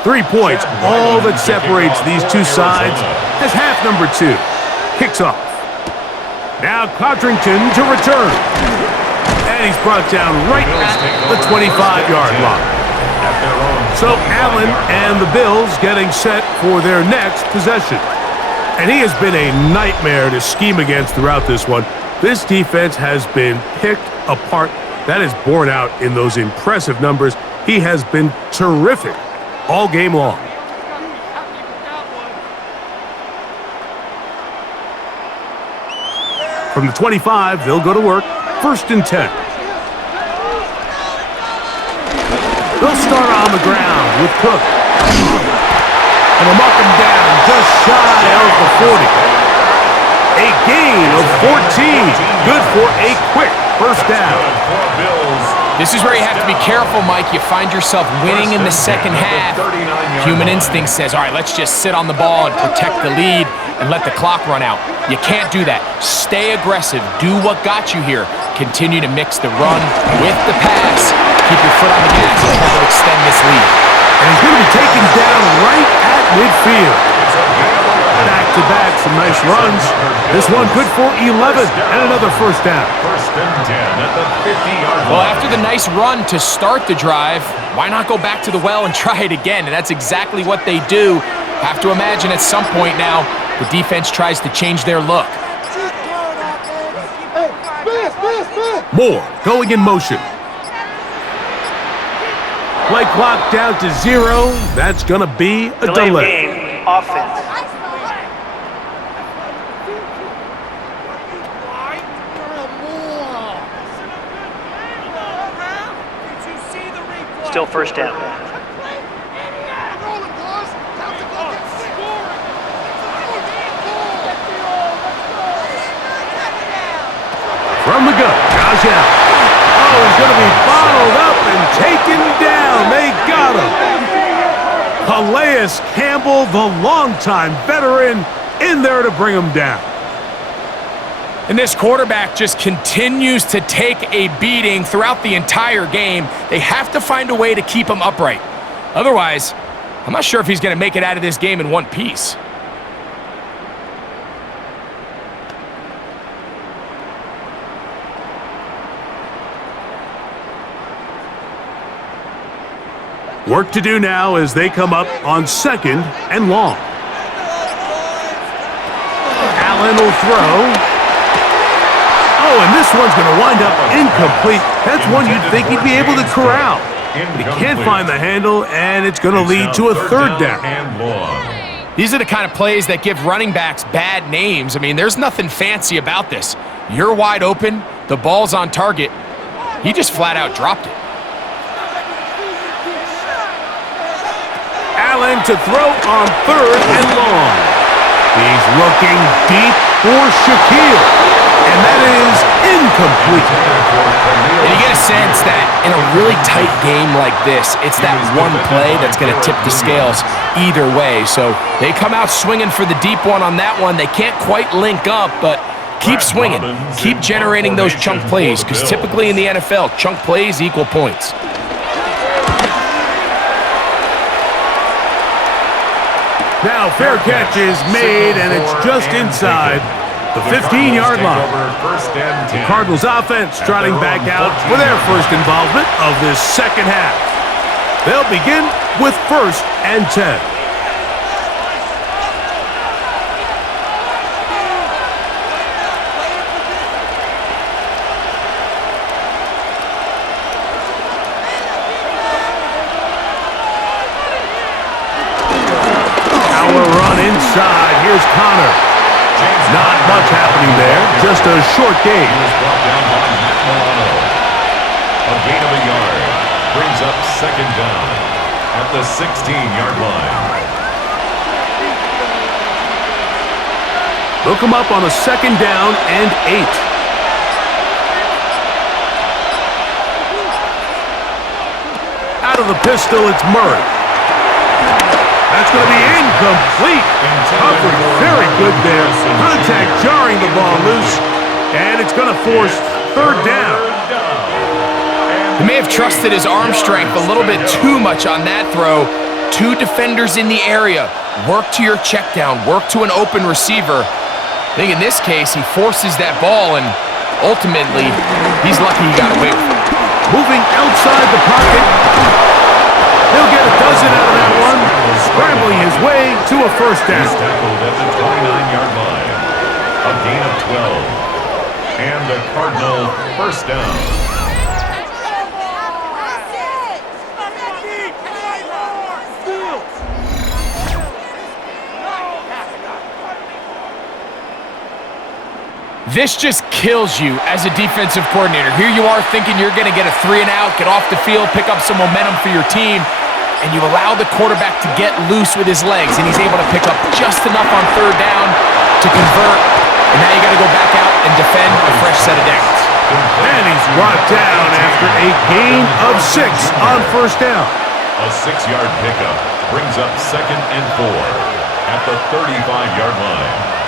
Three points, all that separates these two sides as half number 2 kicks off. Now Codrington to return. And he's brought down right at the 25-yard line. So Allen and the Bills getting set for their next possession. And he has been a nightmare to scheme against throughout this one. This defense has been picked apart. That is borne out in those impressive numbers. He has been terrific all game long. From the 25, they'll go to work. 1st and 10. They'll start on the ground with Cook. And they'll mark him down just shy of the 40. A gain of 14. Good for a quick 1st down. This is where you have to be careful, Mike. You find yourself winning in the second half. Human instinct says, all right, let's just sit on the ball and protect the lead and let the clock run out. You can't do that. Stay aggressive. Do what got you here. Continue to mix the run with the pass. Keep your foot on the gas and try to extend this lead. And he's going to be taken down right at midfield. Back-to-back, some nice runs. This one good for 11 and another 1st down. 1st and 10 at the 50-yard line. Well, after the nice run to start the drive, why not go back to the well and try it again? And that's exactly what they do. Have to imagine at some point now, the defense tries to change their look. Moore going in motion. Play clock down to 0. That's going to be a delay. Game, offense. Still 1st down. From the gun, Josh Allen. Oh, he's going to be bottled up and taken down. They got him. Calais Campbell, the longtime veteran, in there to bring him down. And this quarterback just continues to take a beating throughout the entire game. They have to find a way to keep him upright. Otherwise, I'm not sure if he's going to make it out of this game in one piece. Work to do now as they come up on 2nd and long. Allen will throw. Oh, and this one's going to wind up incomplete. That's one you'd think he'd be able to corral. But he can't find the handle, and it's going to lead to a 3rd down. These are the kind of plays that give running backs bad names. I mean, there's nothing fancy about this. You're wide open. The ball's on target. He just flat out dropped it. Allen to throw on 3rd and long. He's looking deep for Shaquille. And that is incomplete. And you get a sense that in a really tight game like this, it's that one play that's going to tip the scales either way. So they come out swinging for the deep one on that one. They can't quite link up, but keep swinging. Keep generating those chunk plays, because typically in the NFL, chunk plays equal points. Now fair catch is made, and it's just inside the 15-yard line. The Cardinals offense trotting back out for their 1st involvement of this 2nd half. They'll begin with 1st and 10. Our run inside. Here's Connor. Not much happening there, just a short gain. He was brought down by Matt Milano. A gain of a yard brings up 2nd down at the 16-yard line. They'll come up on a 2nd down and 8. Out of the pistol, it's Murray. That's going to be incomplete. Covered very good there. Contact jarring the ball loose, and it's going to force 3rd down. He may have trusted his arm strength a little bit too much on that throw. 2 defenders in the area. Work to your check down. Work to an open receiver. I think in this case, he forces that ball, and ultimately, he's lucky he got away with it. Moving outside the pocket. He'll get a dozen out of that one. Scrambling his way to a 1st down. He's tackled at the 29-yard line. A gain of 12. And the Cardinal 1st down. This just kills you as a defensive coordinator. Here you are thinking you're going to get a 3-and-out, get off the field, pick up some momentum for your team, and you allow the quarterback to get loose with his legs, and he's able to pick up just enough on third down to convert, and now you got to go back out and defend a fresh set of downs. And he's brought down after a gain of 6 on first down. A 6-yard pickup brings up 2nd and 4 at the 35-yard line.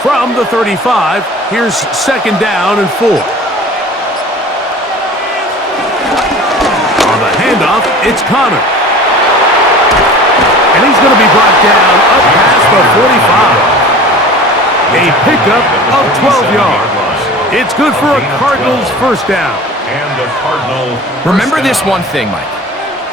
From the 35, here's 2nd down and 4. On the handoff, it's Connor. And he's going to be brought down up past the 45. A pickup of 12 yards. It's good for a Cardinals first down. And the Cardinal Remember this one thing, Mike.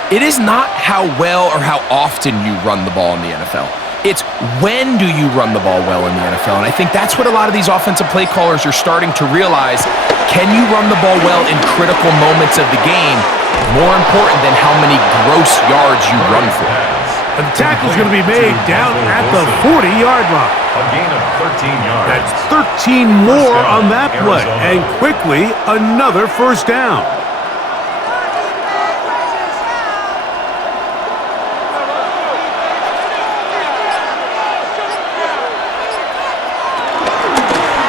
It is not how well or how often you run the ball in the NFL. It's when do you run the ball well in the NFL? And I think that's what a lot of these offensive play callers are starting to realize. Can you run the ball well in critical moments of the game? More important than how many gross yards you run for. And the tackle's going to be made down at the 40-yard line. A gain of 13 yards. That's 13 more on that play. And quickly, another first down.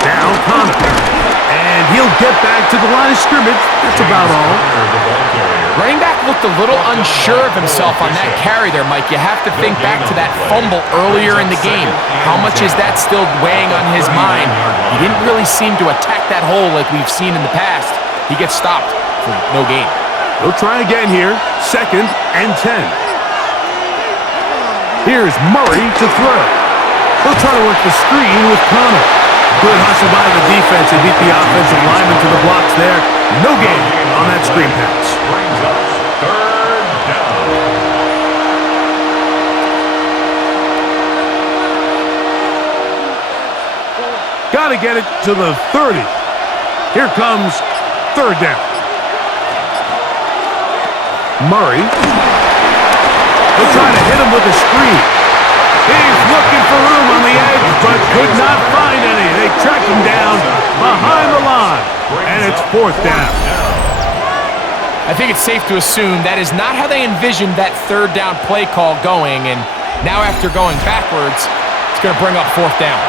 Down Connor. And he'll get back to the line of scrimmage. That's about all. Running back looked a little unsure of himself on that carry there, Mike. You have to think back to that fumble earlier in the game. How much is that still weighing on his mind? He didn't really seem to attack that hole like we've seen in the past. He gets stopped for no gain. He'll try again here. 2nd and 10. Here's Murray to throw. He'll try to work the screen with Connor. Good hustle by the defense. They beat the offensive lineman to the blocks there. No gain on that screen pass. Brings up 3rd down. Got to get it to the 30. Here comes 3rd down. Murray. They'll try to hit him with a screen. He's looking for room on the edge, but could not find any. They track him down behind the line, and it's 4th down. I think it's safe to assume that is not how they envisioned that 3rd down play call going, and now after going backwards, it's going to bring up 4th down.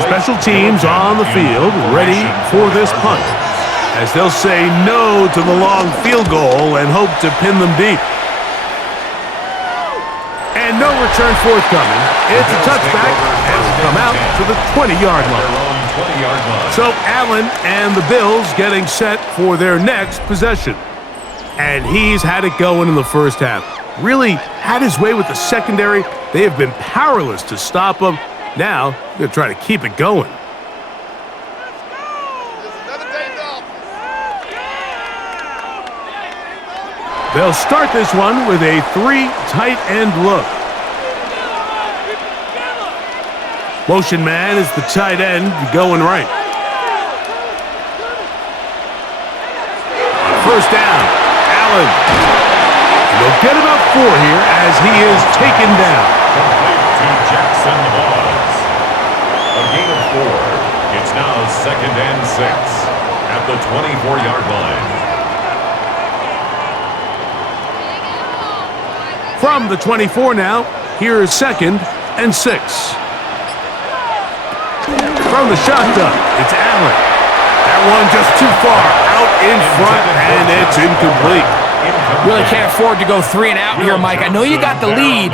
Special teams on the field, ready for this punt, as they'll say no to the long field goal and hope to pin them deep. And no return forthcoming. It's a touchback, and will come out to the 20-yard line. So Allen and the Bills getting set for their next possession. And he's had it going in the first half. Really had his way with the secondary. They have been powerless to stop him. Now, they're going to try to keep it going. They'll start this one with a 3 tight end look. Motion man is the tight end going right. On first down, Allen. They'll get about 4 here as he is taken down. Complete to Jackson Laws. A gain of 4. It's now 2nd and 6 at the 24-yard line. From the 24 now, here is 2nd and 6. From the shotgun, it's Allen. That one just too far out in front, and it's incomplete. Really can't afford to go 3 and out here, Mike. I know you got the lead,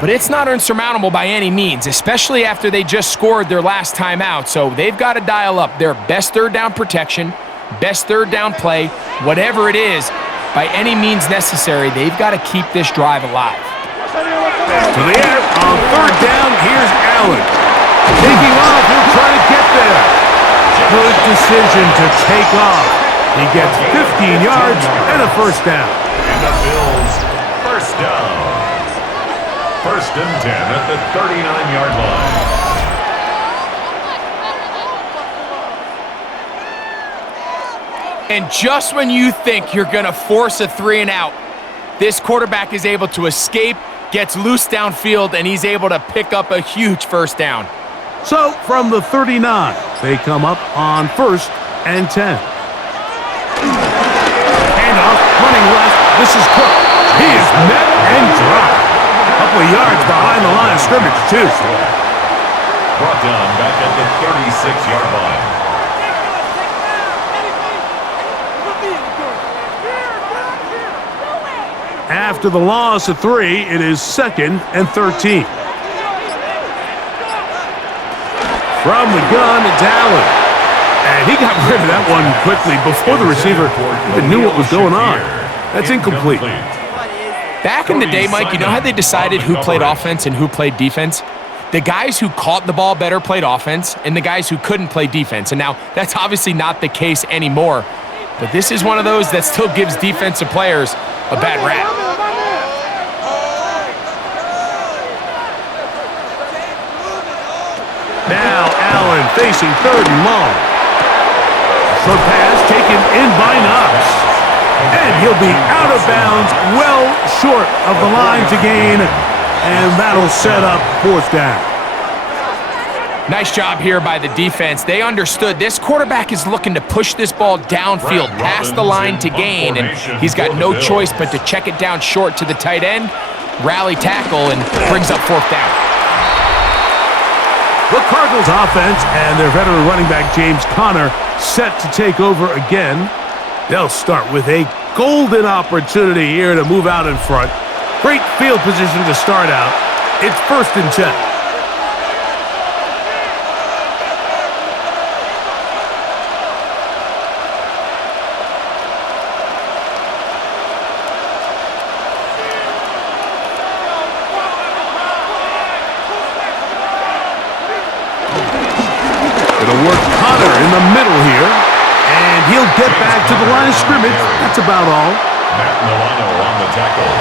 but it's not insurmountable by any means, especially after they just scored their last time out. So they've got to dial up their best 3rd down protection, best 3rd down play, whatever it is. By any means necessary, they've got to keep this drive alive. To the air on 3rd down, here's Allen. Taking off, he'll try to get there. Good decision to take off. He gets 15 yards and a first down. And the Bills, first down. 1st and 10 at the 39-yard line. And just when you think you're going to force a 3 and out, this quarterback is able to escape, gets loose downfield, and he's able to pick up a huge first down. So, from the 39, they come up on 1st and 10. Handoff, running left. This is Cook. He is met and dropped. A couple of yards behind the line of scrimmage, too. Brought down back at the 36-yard line. After the loss of 3, it is 2nd and 13. From the gun, it's Allen. And he got rid of that one quickly before the receiver even knew what was going on. That's incomplete. Back in the day, Mike, you know how they decided who played offense and who played defense? The guys who caught the ball better played offense, and the guys who couldn't play defense. And now, that's obviously not the case anymore. But this is one of those that still gives defensive players a bad rap. Now Allen facing 3rd and long. Short pass taken in by Knox. And he'll be out of bounds, well short of the line to gain. And that'll set up 4th down. Nice job here by the defense. They understood this quarterback is looking to push this ball downfield past the line to gain, and he's got no choice but to check it down short to the tight end, rally tackle, and brings up 4th down. The Cardinals offense and their veteran running back James Conner set to take over again. They'll start with a golden opportunity here to move out in front. Great field position to start out. It's 1st and 10. It'll work Conner in the middle here, and he'll get back to the line of scrimmage. That's about all. Matt Milano on the tackle.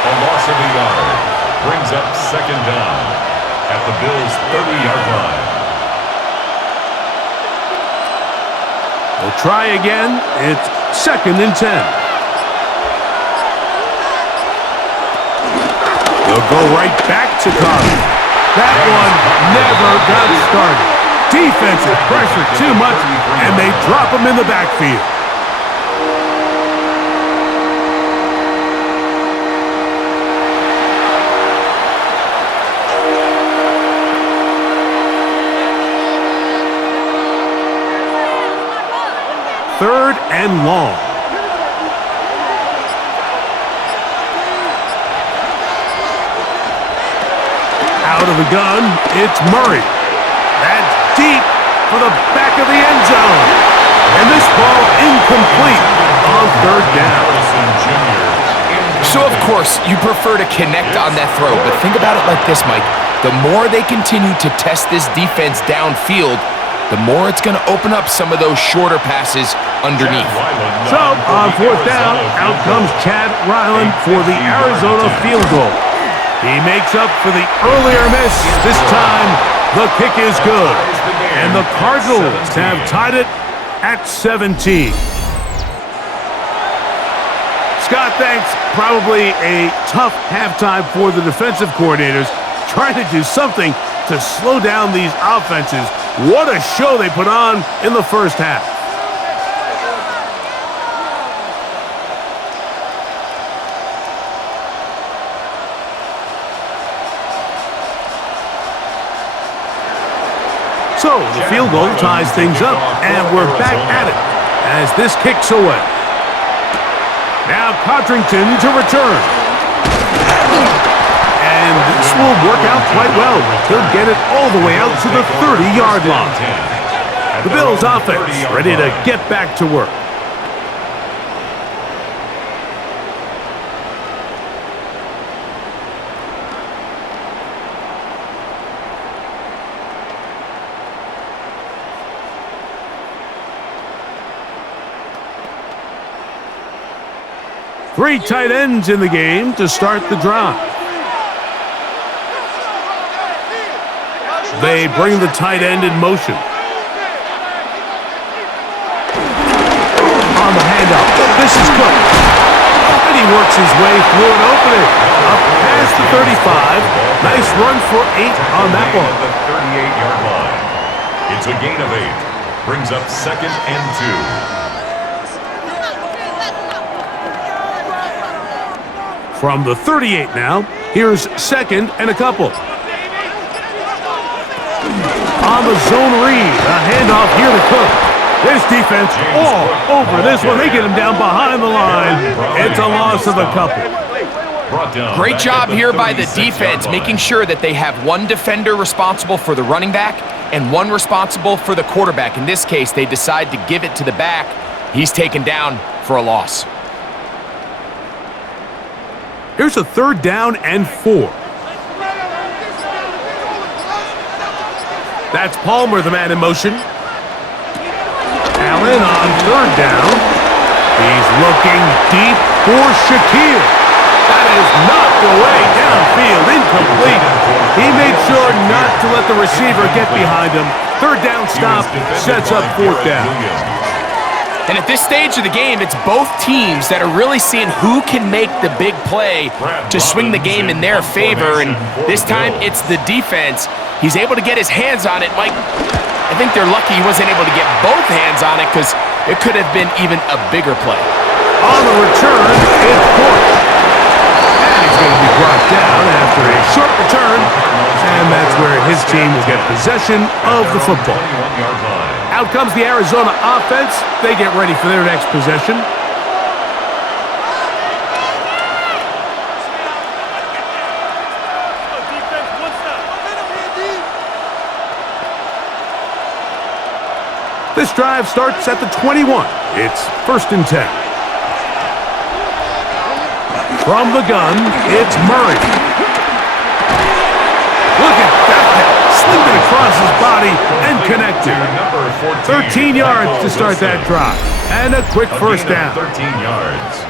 A loss of a yard brings up 2nd down at the Bills' 30-yard line. They'll try again. It's 2nd and 10. They'll go right back to Conner. That one never got started. Defensive pressure too much, and they drop him in the backfield. Third and long. Out of the gun, it's Murray. That's deep for the back of the end zone. And this ball incomplete on 3rd down. So, of course, you prefer to connect on that throw, but think about it like this, Mike. The more they continue to test this defense downfield, the more it's going to open up some of those shorter passes underneath. So, on 4th down, out comes Chad Ryland for the Arizona field goal. He makes up for the earlier miss. This time, the kick is good. And the Cardinals have tied it at 17. Scott, thanks. Probably a tough halftime for the defensive coordinators, trying to do something to slow down these offenses. What a show they put on in the first half. So the field goal ties things up, and we're back at it as this kicks away. Now Codrington to return. And this will work out quite well. He'll get it all the way out to the 30-yard line. The Bills offense ready to get back to work. Three tight ends in the game to start the drive. They bring the tight end in motion. On the handoff, this is Cook. And he he works his way through an opening. Up past the 35. Nice run for 8 on that one. The 38-yard line. It's a gain of 8. Brings up 2nd and 2. From the 38 now, here's 2nd and a couple. On the zone read, a handoff here to Cook. This defense all over this one. They get him down behind the line. It's a loss of a couple. Great job here by the defense, making sure that they have one defender responsible for the running back and one responsible for the quarterback. In this case, they decide to give it to the back. He's taken down for a loss. Here's a 3rd down and 4. That's Palmer, the man in motion. Allen on 3rd down. He's looking deep for Shakir. That is knocked away downfield, incomplete. He made sure not to let the receiver get behind him. 3rd down stop sets up 4th down. And at this stage of the game, it's both teams that are really seeing who can make the big play to swing the game in their favor. And this time, it's the defense. He's able to get his hands on it. Mike, I think they're lucky he wasn't able to get both hands on it because it could have been even a bigger play. On the return, it's Dortch. And he's going to be brought down after a short return. And that's where his team will get possession of the football. Out comes the Arizona offense. They get ready for their next possession. This drive starts at the 21. It's 1st and 10. From the gun, it's Murray. Look at that. Slipped it across his body and connected. 13 yards to start that drive. And a quick 1st down. 13 yards.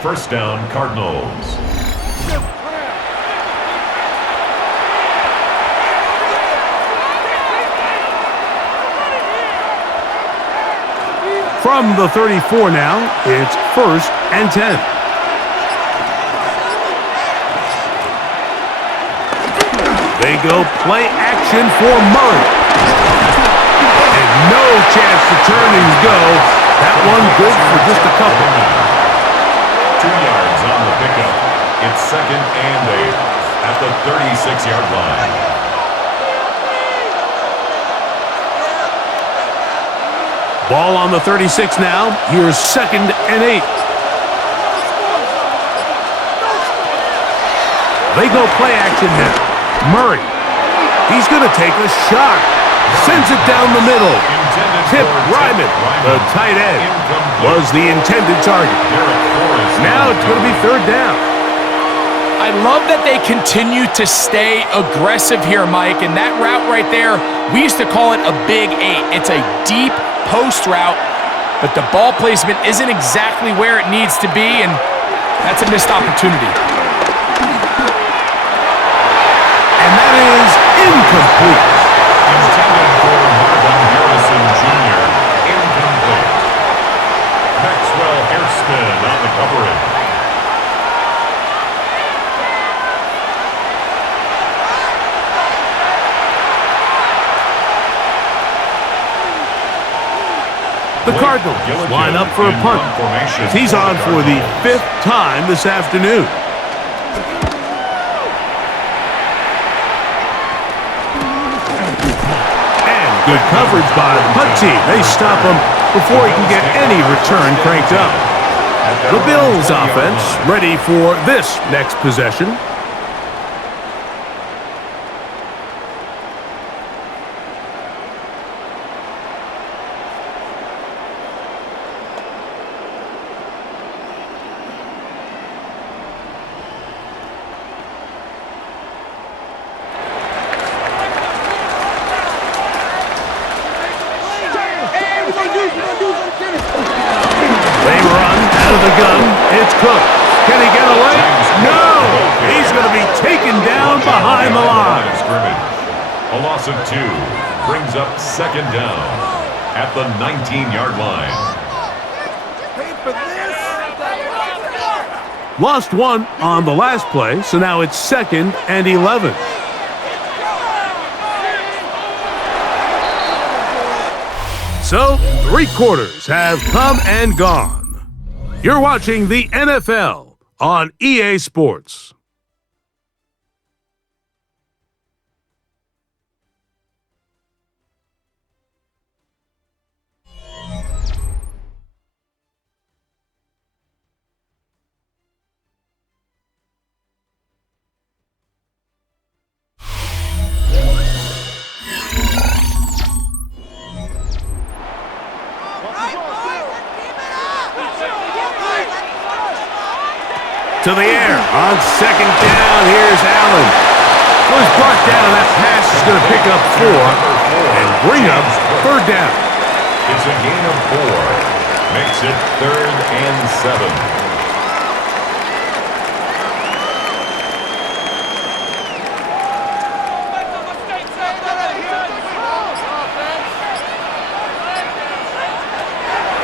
1st down, Cardinals. From the 34 now, it's 1st and 10. They go play action for Murray. And no chance to turn and go. That one good for just a couple. 2 yards on the pickup. It's 2nd and 8 at the 36-yard line. Ball on the 36 now. Here's 2nd and 8. They go play action now. Murray. He's going to take a shot. Sends it down the middle. Tip Ryman, the tight end, was the intended target. Now it's going to be 3rd down. I love that they continue to stay aggressive here, Mike, and that route right there, we used to call it a big 8. It's a deep post route, but the ball placement isn't exactly where it needs to be, and that's a missed opportunity. And that is incomplete. Intended for Marvin Harrison Jr. Incomplete. Maxwell Hairston on the coverage. The Cardinals line up for a punt. He's on for the 5th time this afternoon. And good coverage by the punt team. They stop him before he can get any return cranked up. The Bills offense ready for this next possession. They run out of the gun. It's Cook. Can he get away? No! He's going to be taken down behind the line. A loss of 2 brings up 2nd down at the 19-yard line. Lost one on the last play, so now it's 2nd and 11. So, 3 quarters have come and gone. You're watching the NFL on EA Sports. To the air on 2nd down. Here's Allen. Was brought down. That pass is going to pick up 4 and bring up 3rd down. It's a gain of 4. Makes it 3rd and 7.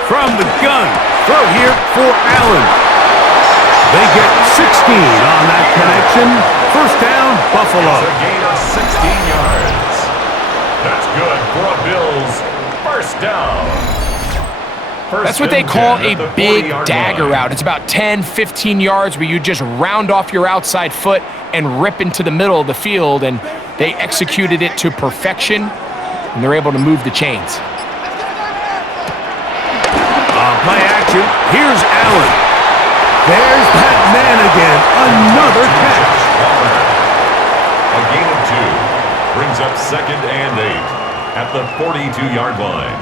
From the gun. Throw here for Allen. They get 16 on that connection. 1st down, Buffalo. It's a gain of 16 yards. That's good for a Bills 1st down. That's what they call a big dagger route. It's about 10, 15 yards where you just round off your outside foot and rip into the middle of the field, and they executed it to perfection, and they're able to move the chains. Play action. Here's Allen. There's that man again. Another catch. A gain of 2 brings up 2nd and 8 at the 42-yard line.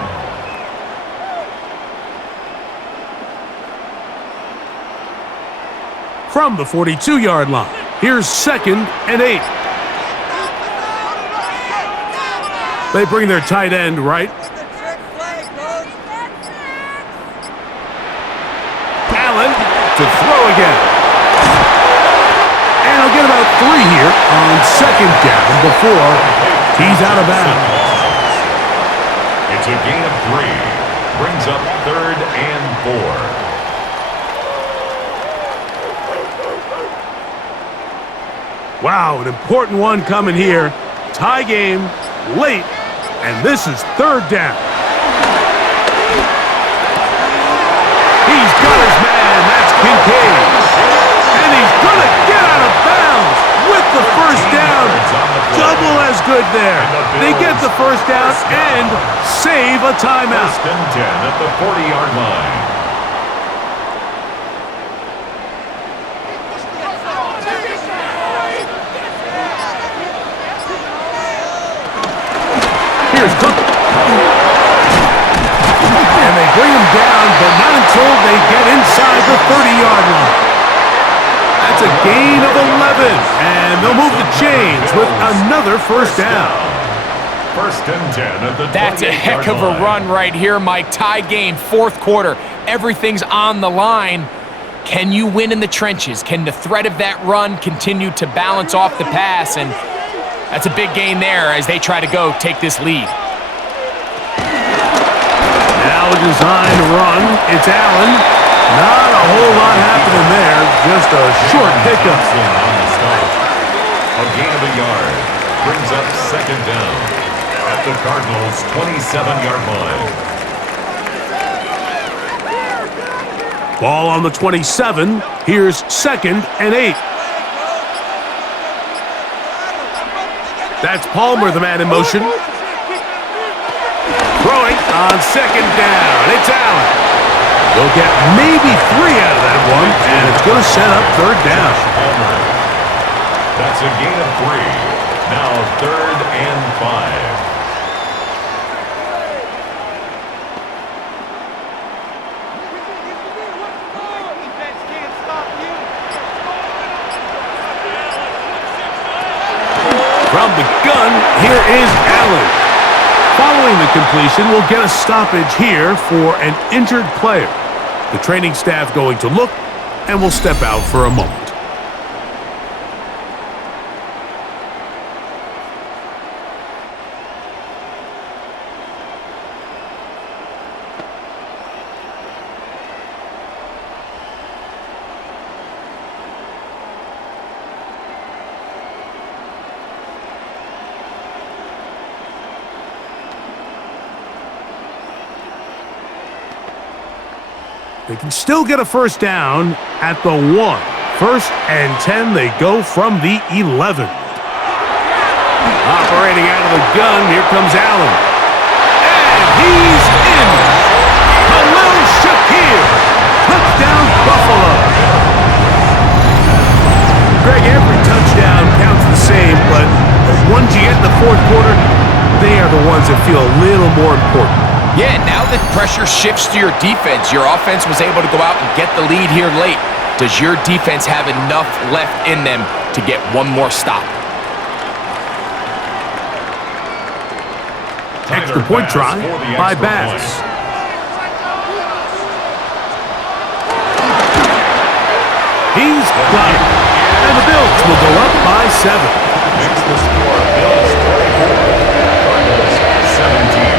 From the 42-yard line, here's 2nd and 8. They bring their tight end right. Allen to throw again. And he'll get about 3 here on 2nd down before he's out of bounds. It's a gain of 3. Brings up 3rd and 4. Wow, an important one coming here. Tie game, late, and this is 3rd down. He's got his man, that's Kincaid. And he's going to get out of bounds with the 1st down. Double as good there. They get the 1st down and save a timeout. 1st and 10 at the 40-yard line. Here's Cook. And they bring him down, but not until they get inside the 30-yard line. That's a gain of 11, and they'll move the chains with another 1st down. 1st and 10 at the 28-yard line. That's a heck of a run right here, Mike. Tie game, 4th quarter. Everything's on the line. Can you win in the trenches? Can the threat of that run continue to balance off the pass? And that's a big gain there as they try to go take this lead. Now a designed run. It's Allen. Not a whole lot happening there. Just a short pickup. On the stop. A gain of a yard. Brings up 2nd down at the Cardinals' 27-yard line. Ball on the 27. Here's 2nd and 8. That's Palmer, the man in motion. Throwing on 2nd down. It's Allen. They'll get maybe 3 out of that one, and it's going to set up 3rd down. That's a gain of 3. Now 3rd and 5. From the gun, here is Allen. Following the completion, we'll get a stoppage here for an injured player. The training staff going to look, and will step out for a moment. They can still get a first down at the 1. 1st and 10, they go from the 11. Operating out of the gun, here comes Allen. And he's in. Khalil Shakir. Touchdown, Buffalo. Greg, every touchdown counts the same, but the ones you get in the fourth quarter, they are the ones that feel a little more important. Yeah, now that pressure shifts to your defense, your offense was able to go out and get the lead here late. Does your defense have enough left in them to get one more stop? Extra point try by Bass. He's got it. And the Bills will go up by 7. Makes the score Bills 34, Cardinals 17.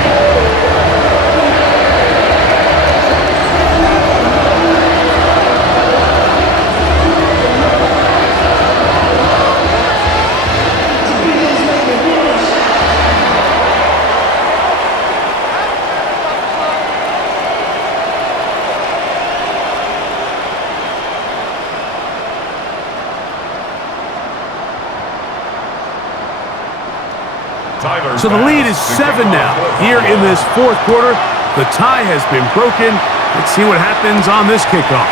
So the lead is 7 now. Here in this fourth quarter, the tie has been broken. Let's see what happens on this kickoff.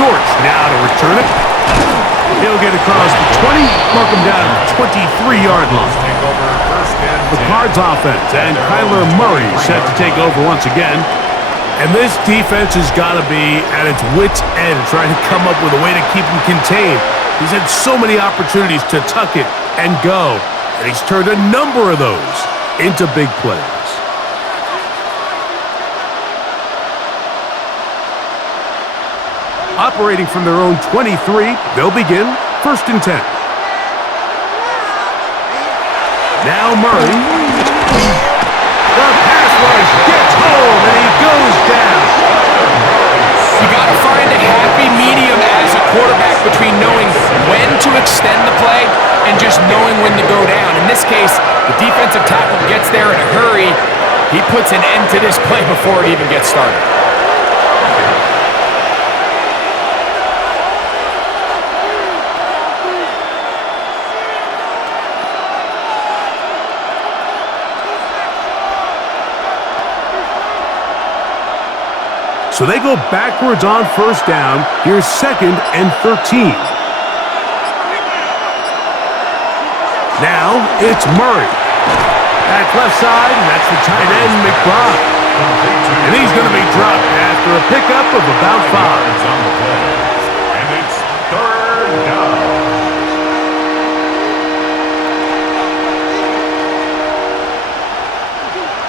Dortch now to return it. He'll get across the 20, mark him down at the 23-yard line. The Cards offense and Kyler Murray set to take over once again. And this defense has got to be at its wit's end, trying to come up with a way to keep him contained. He's had so many opportunities to tuck it and go. And he's turned a number of those into big plays. Operating from their own 23, they'll begin 1st and 10. Now Murray. The pass rush gets home, and he goes down. You got to find a happy medium as a quarterback between knowing when to extend the play and just knowing when to go down. In this case, the defensive tackle gets there in a hurry. He puts an end to this play before it even gets started. So they go backwards on 1st down. Here's 2nd and 13. Now it's Murray. Back left side, and that's the tight end, McBride. And he's going to be dropped after a pickup of about 5. And it's 3rd down.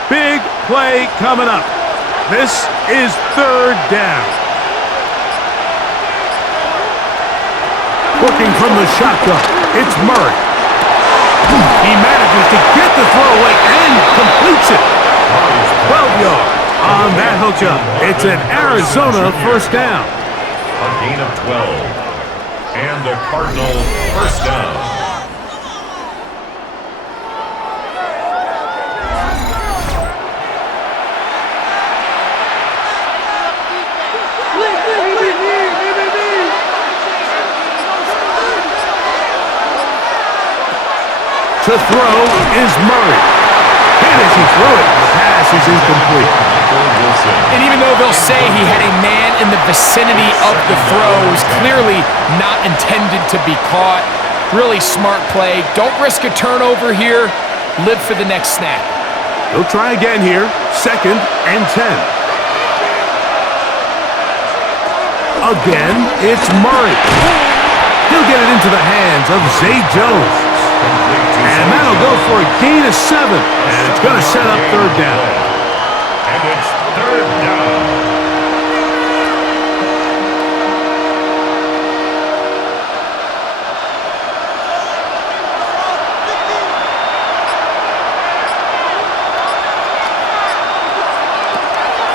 Big play coming up. This is 3rd down. Working from the shotgun, it's Murray. He manages to get the throw away and completes it. 12 yards on that hookup. It's an Arizona 1st down. A gain of 12. And a Cardinal 1st down. To throw is Murray. And as he threw it, the pass is incomplete. And even though they'll say he had a man in the vicinity of the throws, clearly not intended to be caught. Really smart play. Don't risk a turnover here. Live for the next snap. He'll try again here. 2nd and 10. Again, it's Murray. He'll get it into the hands of Zay Jones. And that'll go for a gain of 7. And it's going to set up 3rd down. And it's 3rd down.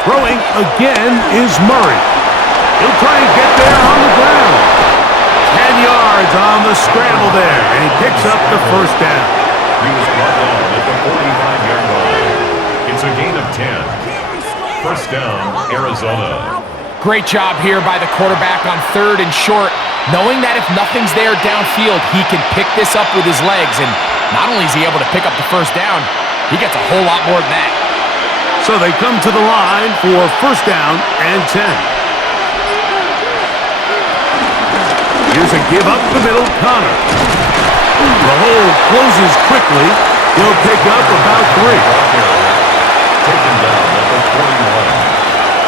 Throwing again is Murray. He'll try and get there on the ground. 10 yards on the scramble there, and he picks up the 1st down. He was brought down at the 45-yard line. It's a gain of 10. 1st down, Arizona. Great job here by the quarterback on 3rd and short, knowing that if nothing's there downfield, he can pick this up with his legs. And not only is he able to pick up the first down, he gets a whole lot more than that. So they come to the line for first down and 10. Here's a give up the middle, Connor. The hole closes quickly. He'll pick up about 3. Taken down at the 41.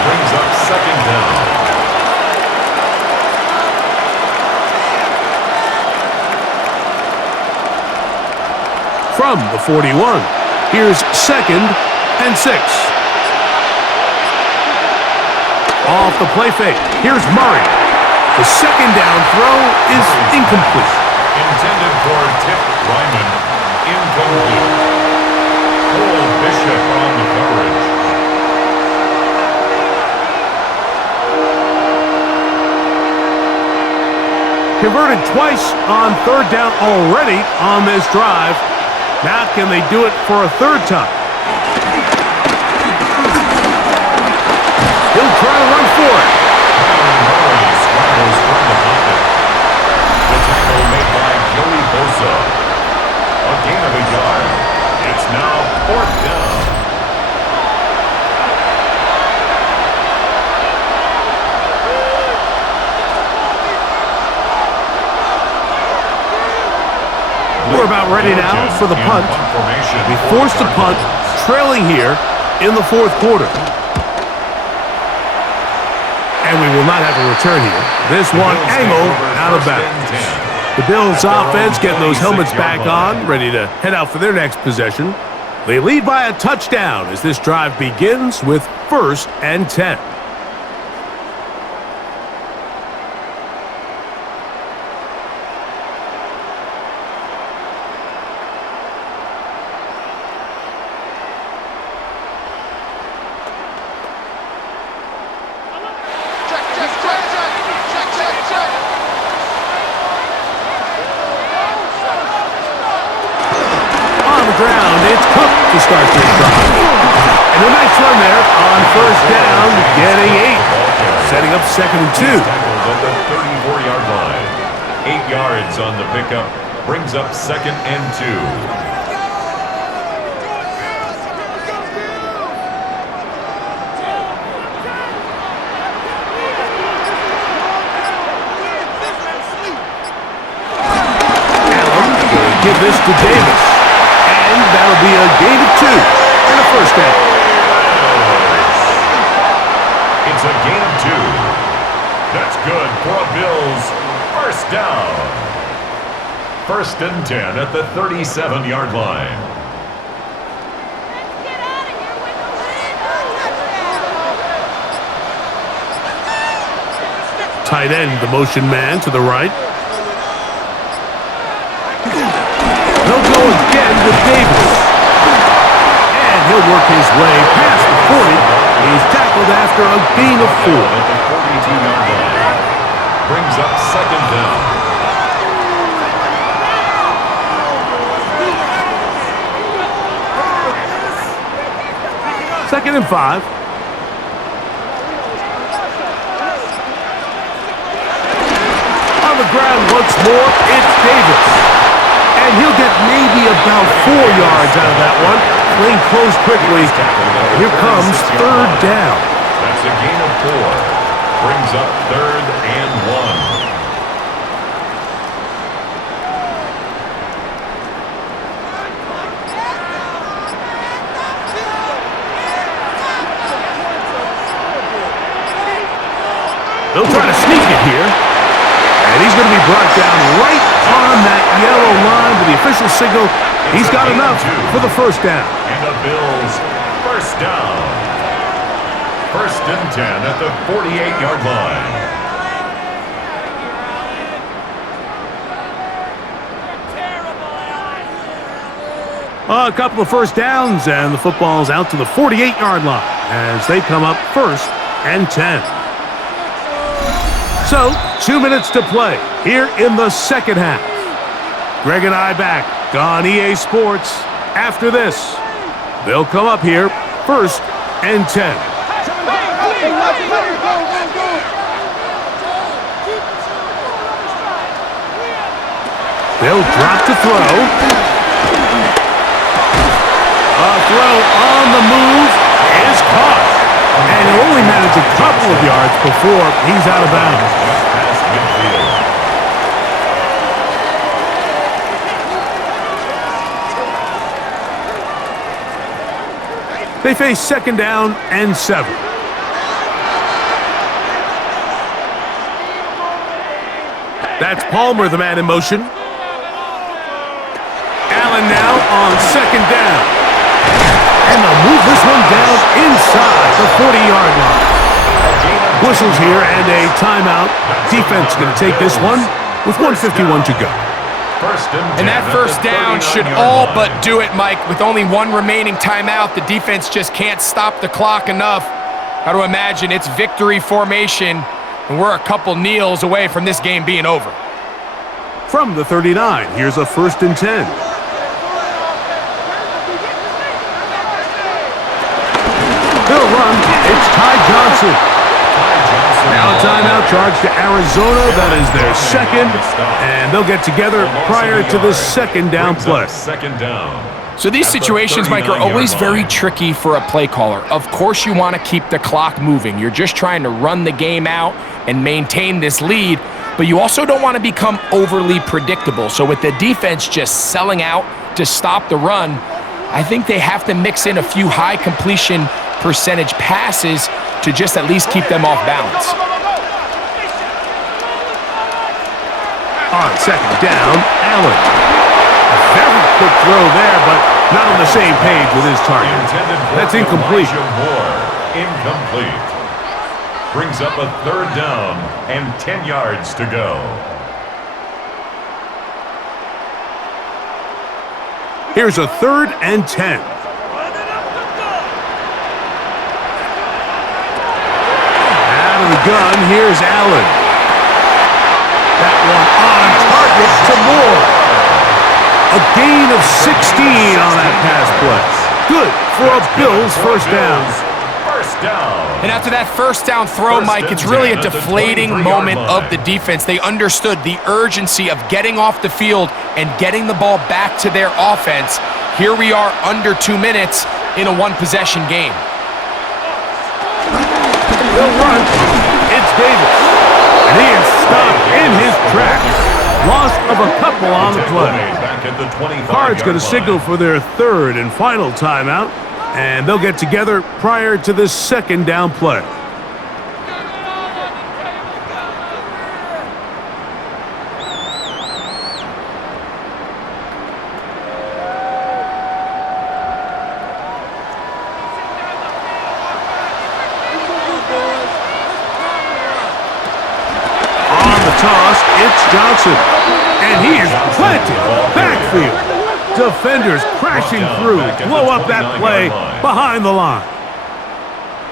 Brings up second down. From the 41, here's 2nd and 6. Off the play fake, here's Murray. The second down throw is incomplete. Intended for Tip Ryman. Incomplete. Cole Bishop on the coverage. Converted twice on 3rd down already on this drive. Now can they do it for a 3rd time? He'll try to run for it. Murray scrambles from the pocket. The tackle made by Joey Bosa. A gain of a yard. It's now 4th down. We're about ready now for the punt. We forced a punt, trailing here in the 4th quarter. And we will not have a return here. This one angled out of bounds. The Bills offense getting those helmets back on, ready to head out for their next possession. They lead by a touchdown as this drive begins with 1st and 10. Ground, it's Cook to start this drive. And a nice run there on 1st down, getting 8. Setting up 2nd and 2. Tackled at the 34-yard line. 8 yards on the pickup. Brings up 2nd and 2. Give this to Davis. And that'll be a gain of 2 and a 1st down. It's a gain of 2. That's good for a Bills 1st down. 1st and 10 at the 37-yard line. Let's get out of here with the win. Tight end, the motion man to the right. They'll go again with Davis. And he'll work his way past the 40. He's tackled after a gain of 4. At the 42-yard line. Brings up 2nd down. Second and 5. On the ground once more, it's Davis. And he'll get maybe about 4 yards out of that one. Lane closed quickly. Here comes 3rd down. That's a gain of 4. Brings up 3rd and 1. They'll try to sneak it here. And he's going to be brought down right on that yellow line with the official signal. He's got enough for the 1st down. And the Bills 1st down. 1st and 10 at the 48-yard line. A couple of 1st downs, and the football's out to the 48-yard line as they come up 1st and 10. So, 2 minutes to play here in the 2nd half. Greg and I back on EA Sports. After this, they'll come up here 1st and 10. They'll drop to throw. A throw on the move is caught. And he'll only manage a couple of yards before he's out of bounds. Past midfield. They face second down and 7. That's Palmer, the man in motion. Allen now on second down. And they'll move this one down inside the 40-yard line. Whistles here and a timeout. Defense going to take this one with 1:51 to go. And that first down should all but do it, Mike. With only one remaining timeout, the defense just can't stop the clock enough. How to imagine it's victory formation, and we're a couple kneels away from this game being over. From the 39, here's a 1st and 10. They'll run. It's Ty Johnson. Now a timeout charge to Arizona. That is their second. And they'll get together prior to the second down play. Second down. So these situations, Mike, are always very tricky for a play caller. Of course you want to keep the clock moving. You're just trying to run the game out and maintain this lead, but you also don't want to become overly predictable. So with the defense just selling out to stop the run, I think they have to mix in a few high completion percentage passes to just at least keep them off balance. On second down, Allen. A very quick throw there, but not on the same page with his target. That's incomplete. Incomplete. Brings up a 3rd down and 10 yards to go. Here's a 3rd and 10. Out of the gun, here's Allen. That one on target to Moore. A gain of 16 on that pass play. Good for a Bills first down. First down. And after that first down throw, Mike, it's really a deflating moment of the defense. They understood the urgency of getting off the field and getting the ball back to their offense. Here we are under 2 minutes in a one-possession game. They'll run. It's Davis. And he is stopped in his tracks. Loss of a couple on the play. Cards going to signal for their 3rd and final timeout, and they'll get together prior to the second down play. Toss, it's Johnson, and he is planted backfield. Defenders crashing through, blow up that play behind the line.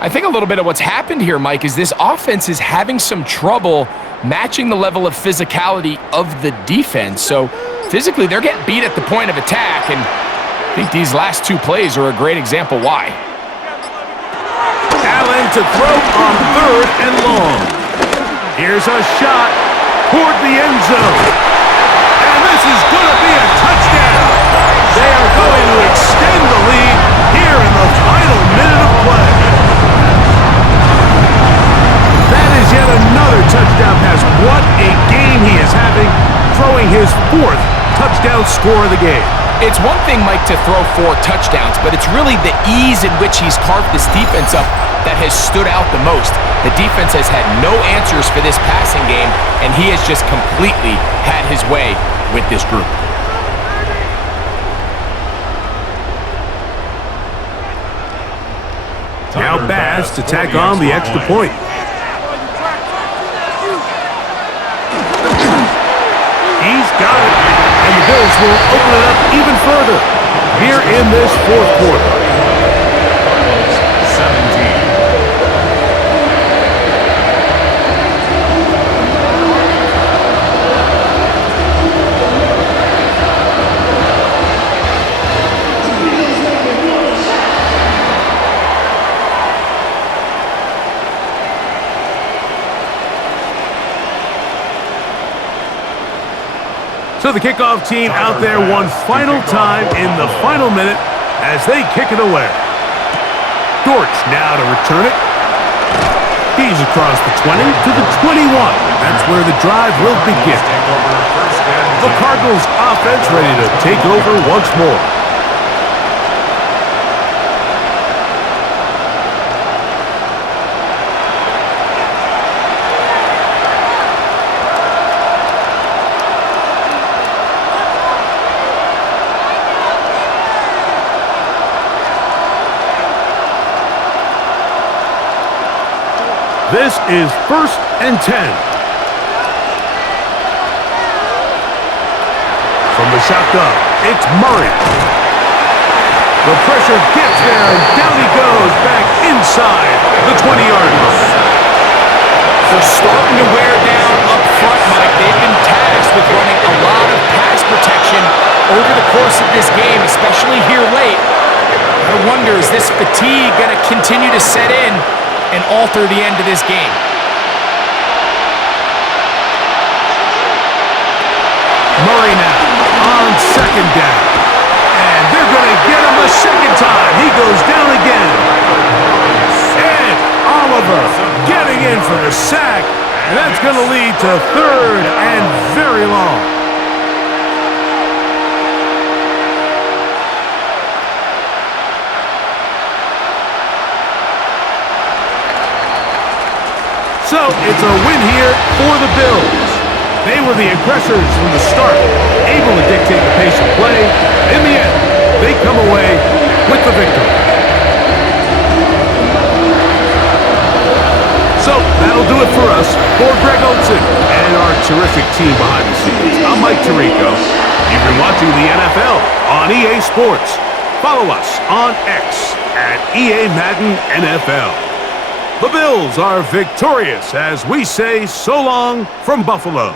I think a little bit of what's happened here, Mike, is this offense is having some trouble matching the level of physicality of the defense. So physically, they're getting beat at the point of attack, and I think these last 2 plays are a great example why. Allen to throw on 3rd and long. Here's a shot toward the end zone. And this is going to be a touchdown. They are going to extend the lead here in the final minute of play. That is yet another touchdown pass. What a game he is having, throwing his 4th touchdown score of the game. It's one thing, Mike, to throw 4 touchdowns, but it's really the ease in which he's carved this defense up that has stood out the most. The defense has had no answers for this passing game, and he has just completely had his way with this group. Now Bass to tack on the extra point. He's got it, and the Bills will open it up even further here in this 4th quarter. 17. So the kickoff team out there one final time in the final minute as they kick it away. Dortch now to return it. He's across the 20 to the 21. That's where the drive will begin. The Cardinals offense ready to take over once more. This is 1st and 10. From the shotgun, it's Murray. The pressure gets there, and down he goes back inside the 20-yard line. They're starting to wear down up front, Mike. They've been tasked with running a lot of pass protection over the course of this game, especially here late. I wonder, is this fatigue going to continue to set in and alter the end of this game? Murray now on 2nd down. And they're going to get him a second time. He goes down again. And Oliver getting in for the sack. And that's going to lead to 3rd and very long. So it's a win here for the Bills. They were the aggressors from the start, able to dictate the pace of play. In the end, they come away with the victory. So that'll do it for us. For Greg Olson and our terrific team behind the scenes, I'm Mike Tirico. You've been watching the NFL on EA Sports. Follow us on X at EA Madden NFL. The Bills are victorious as we say so long from Buffalo.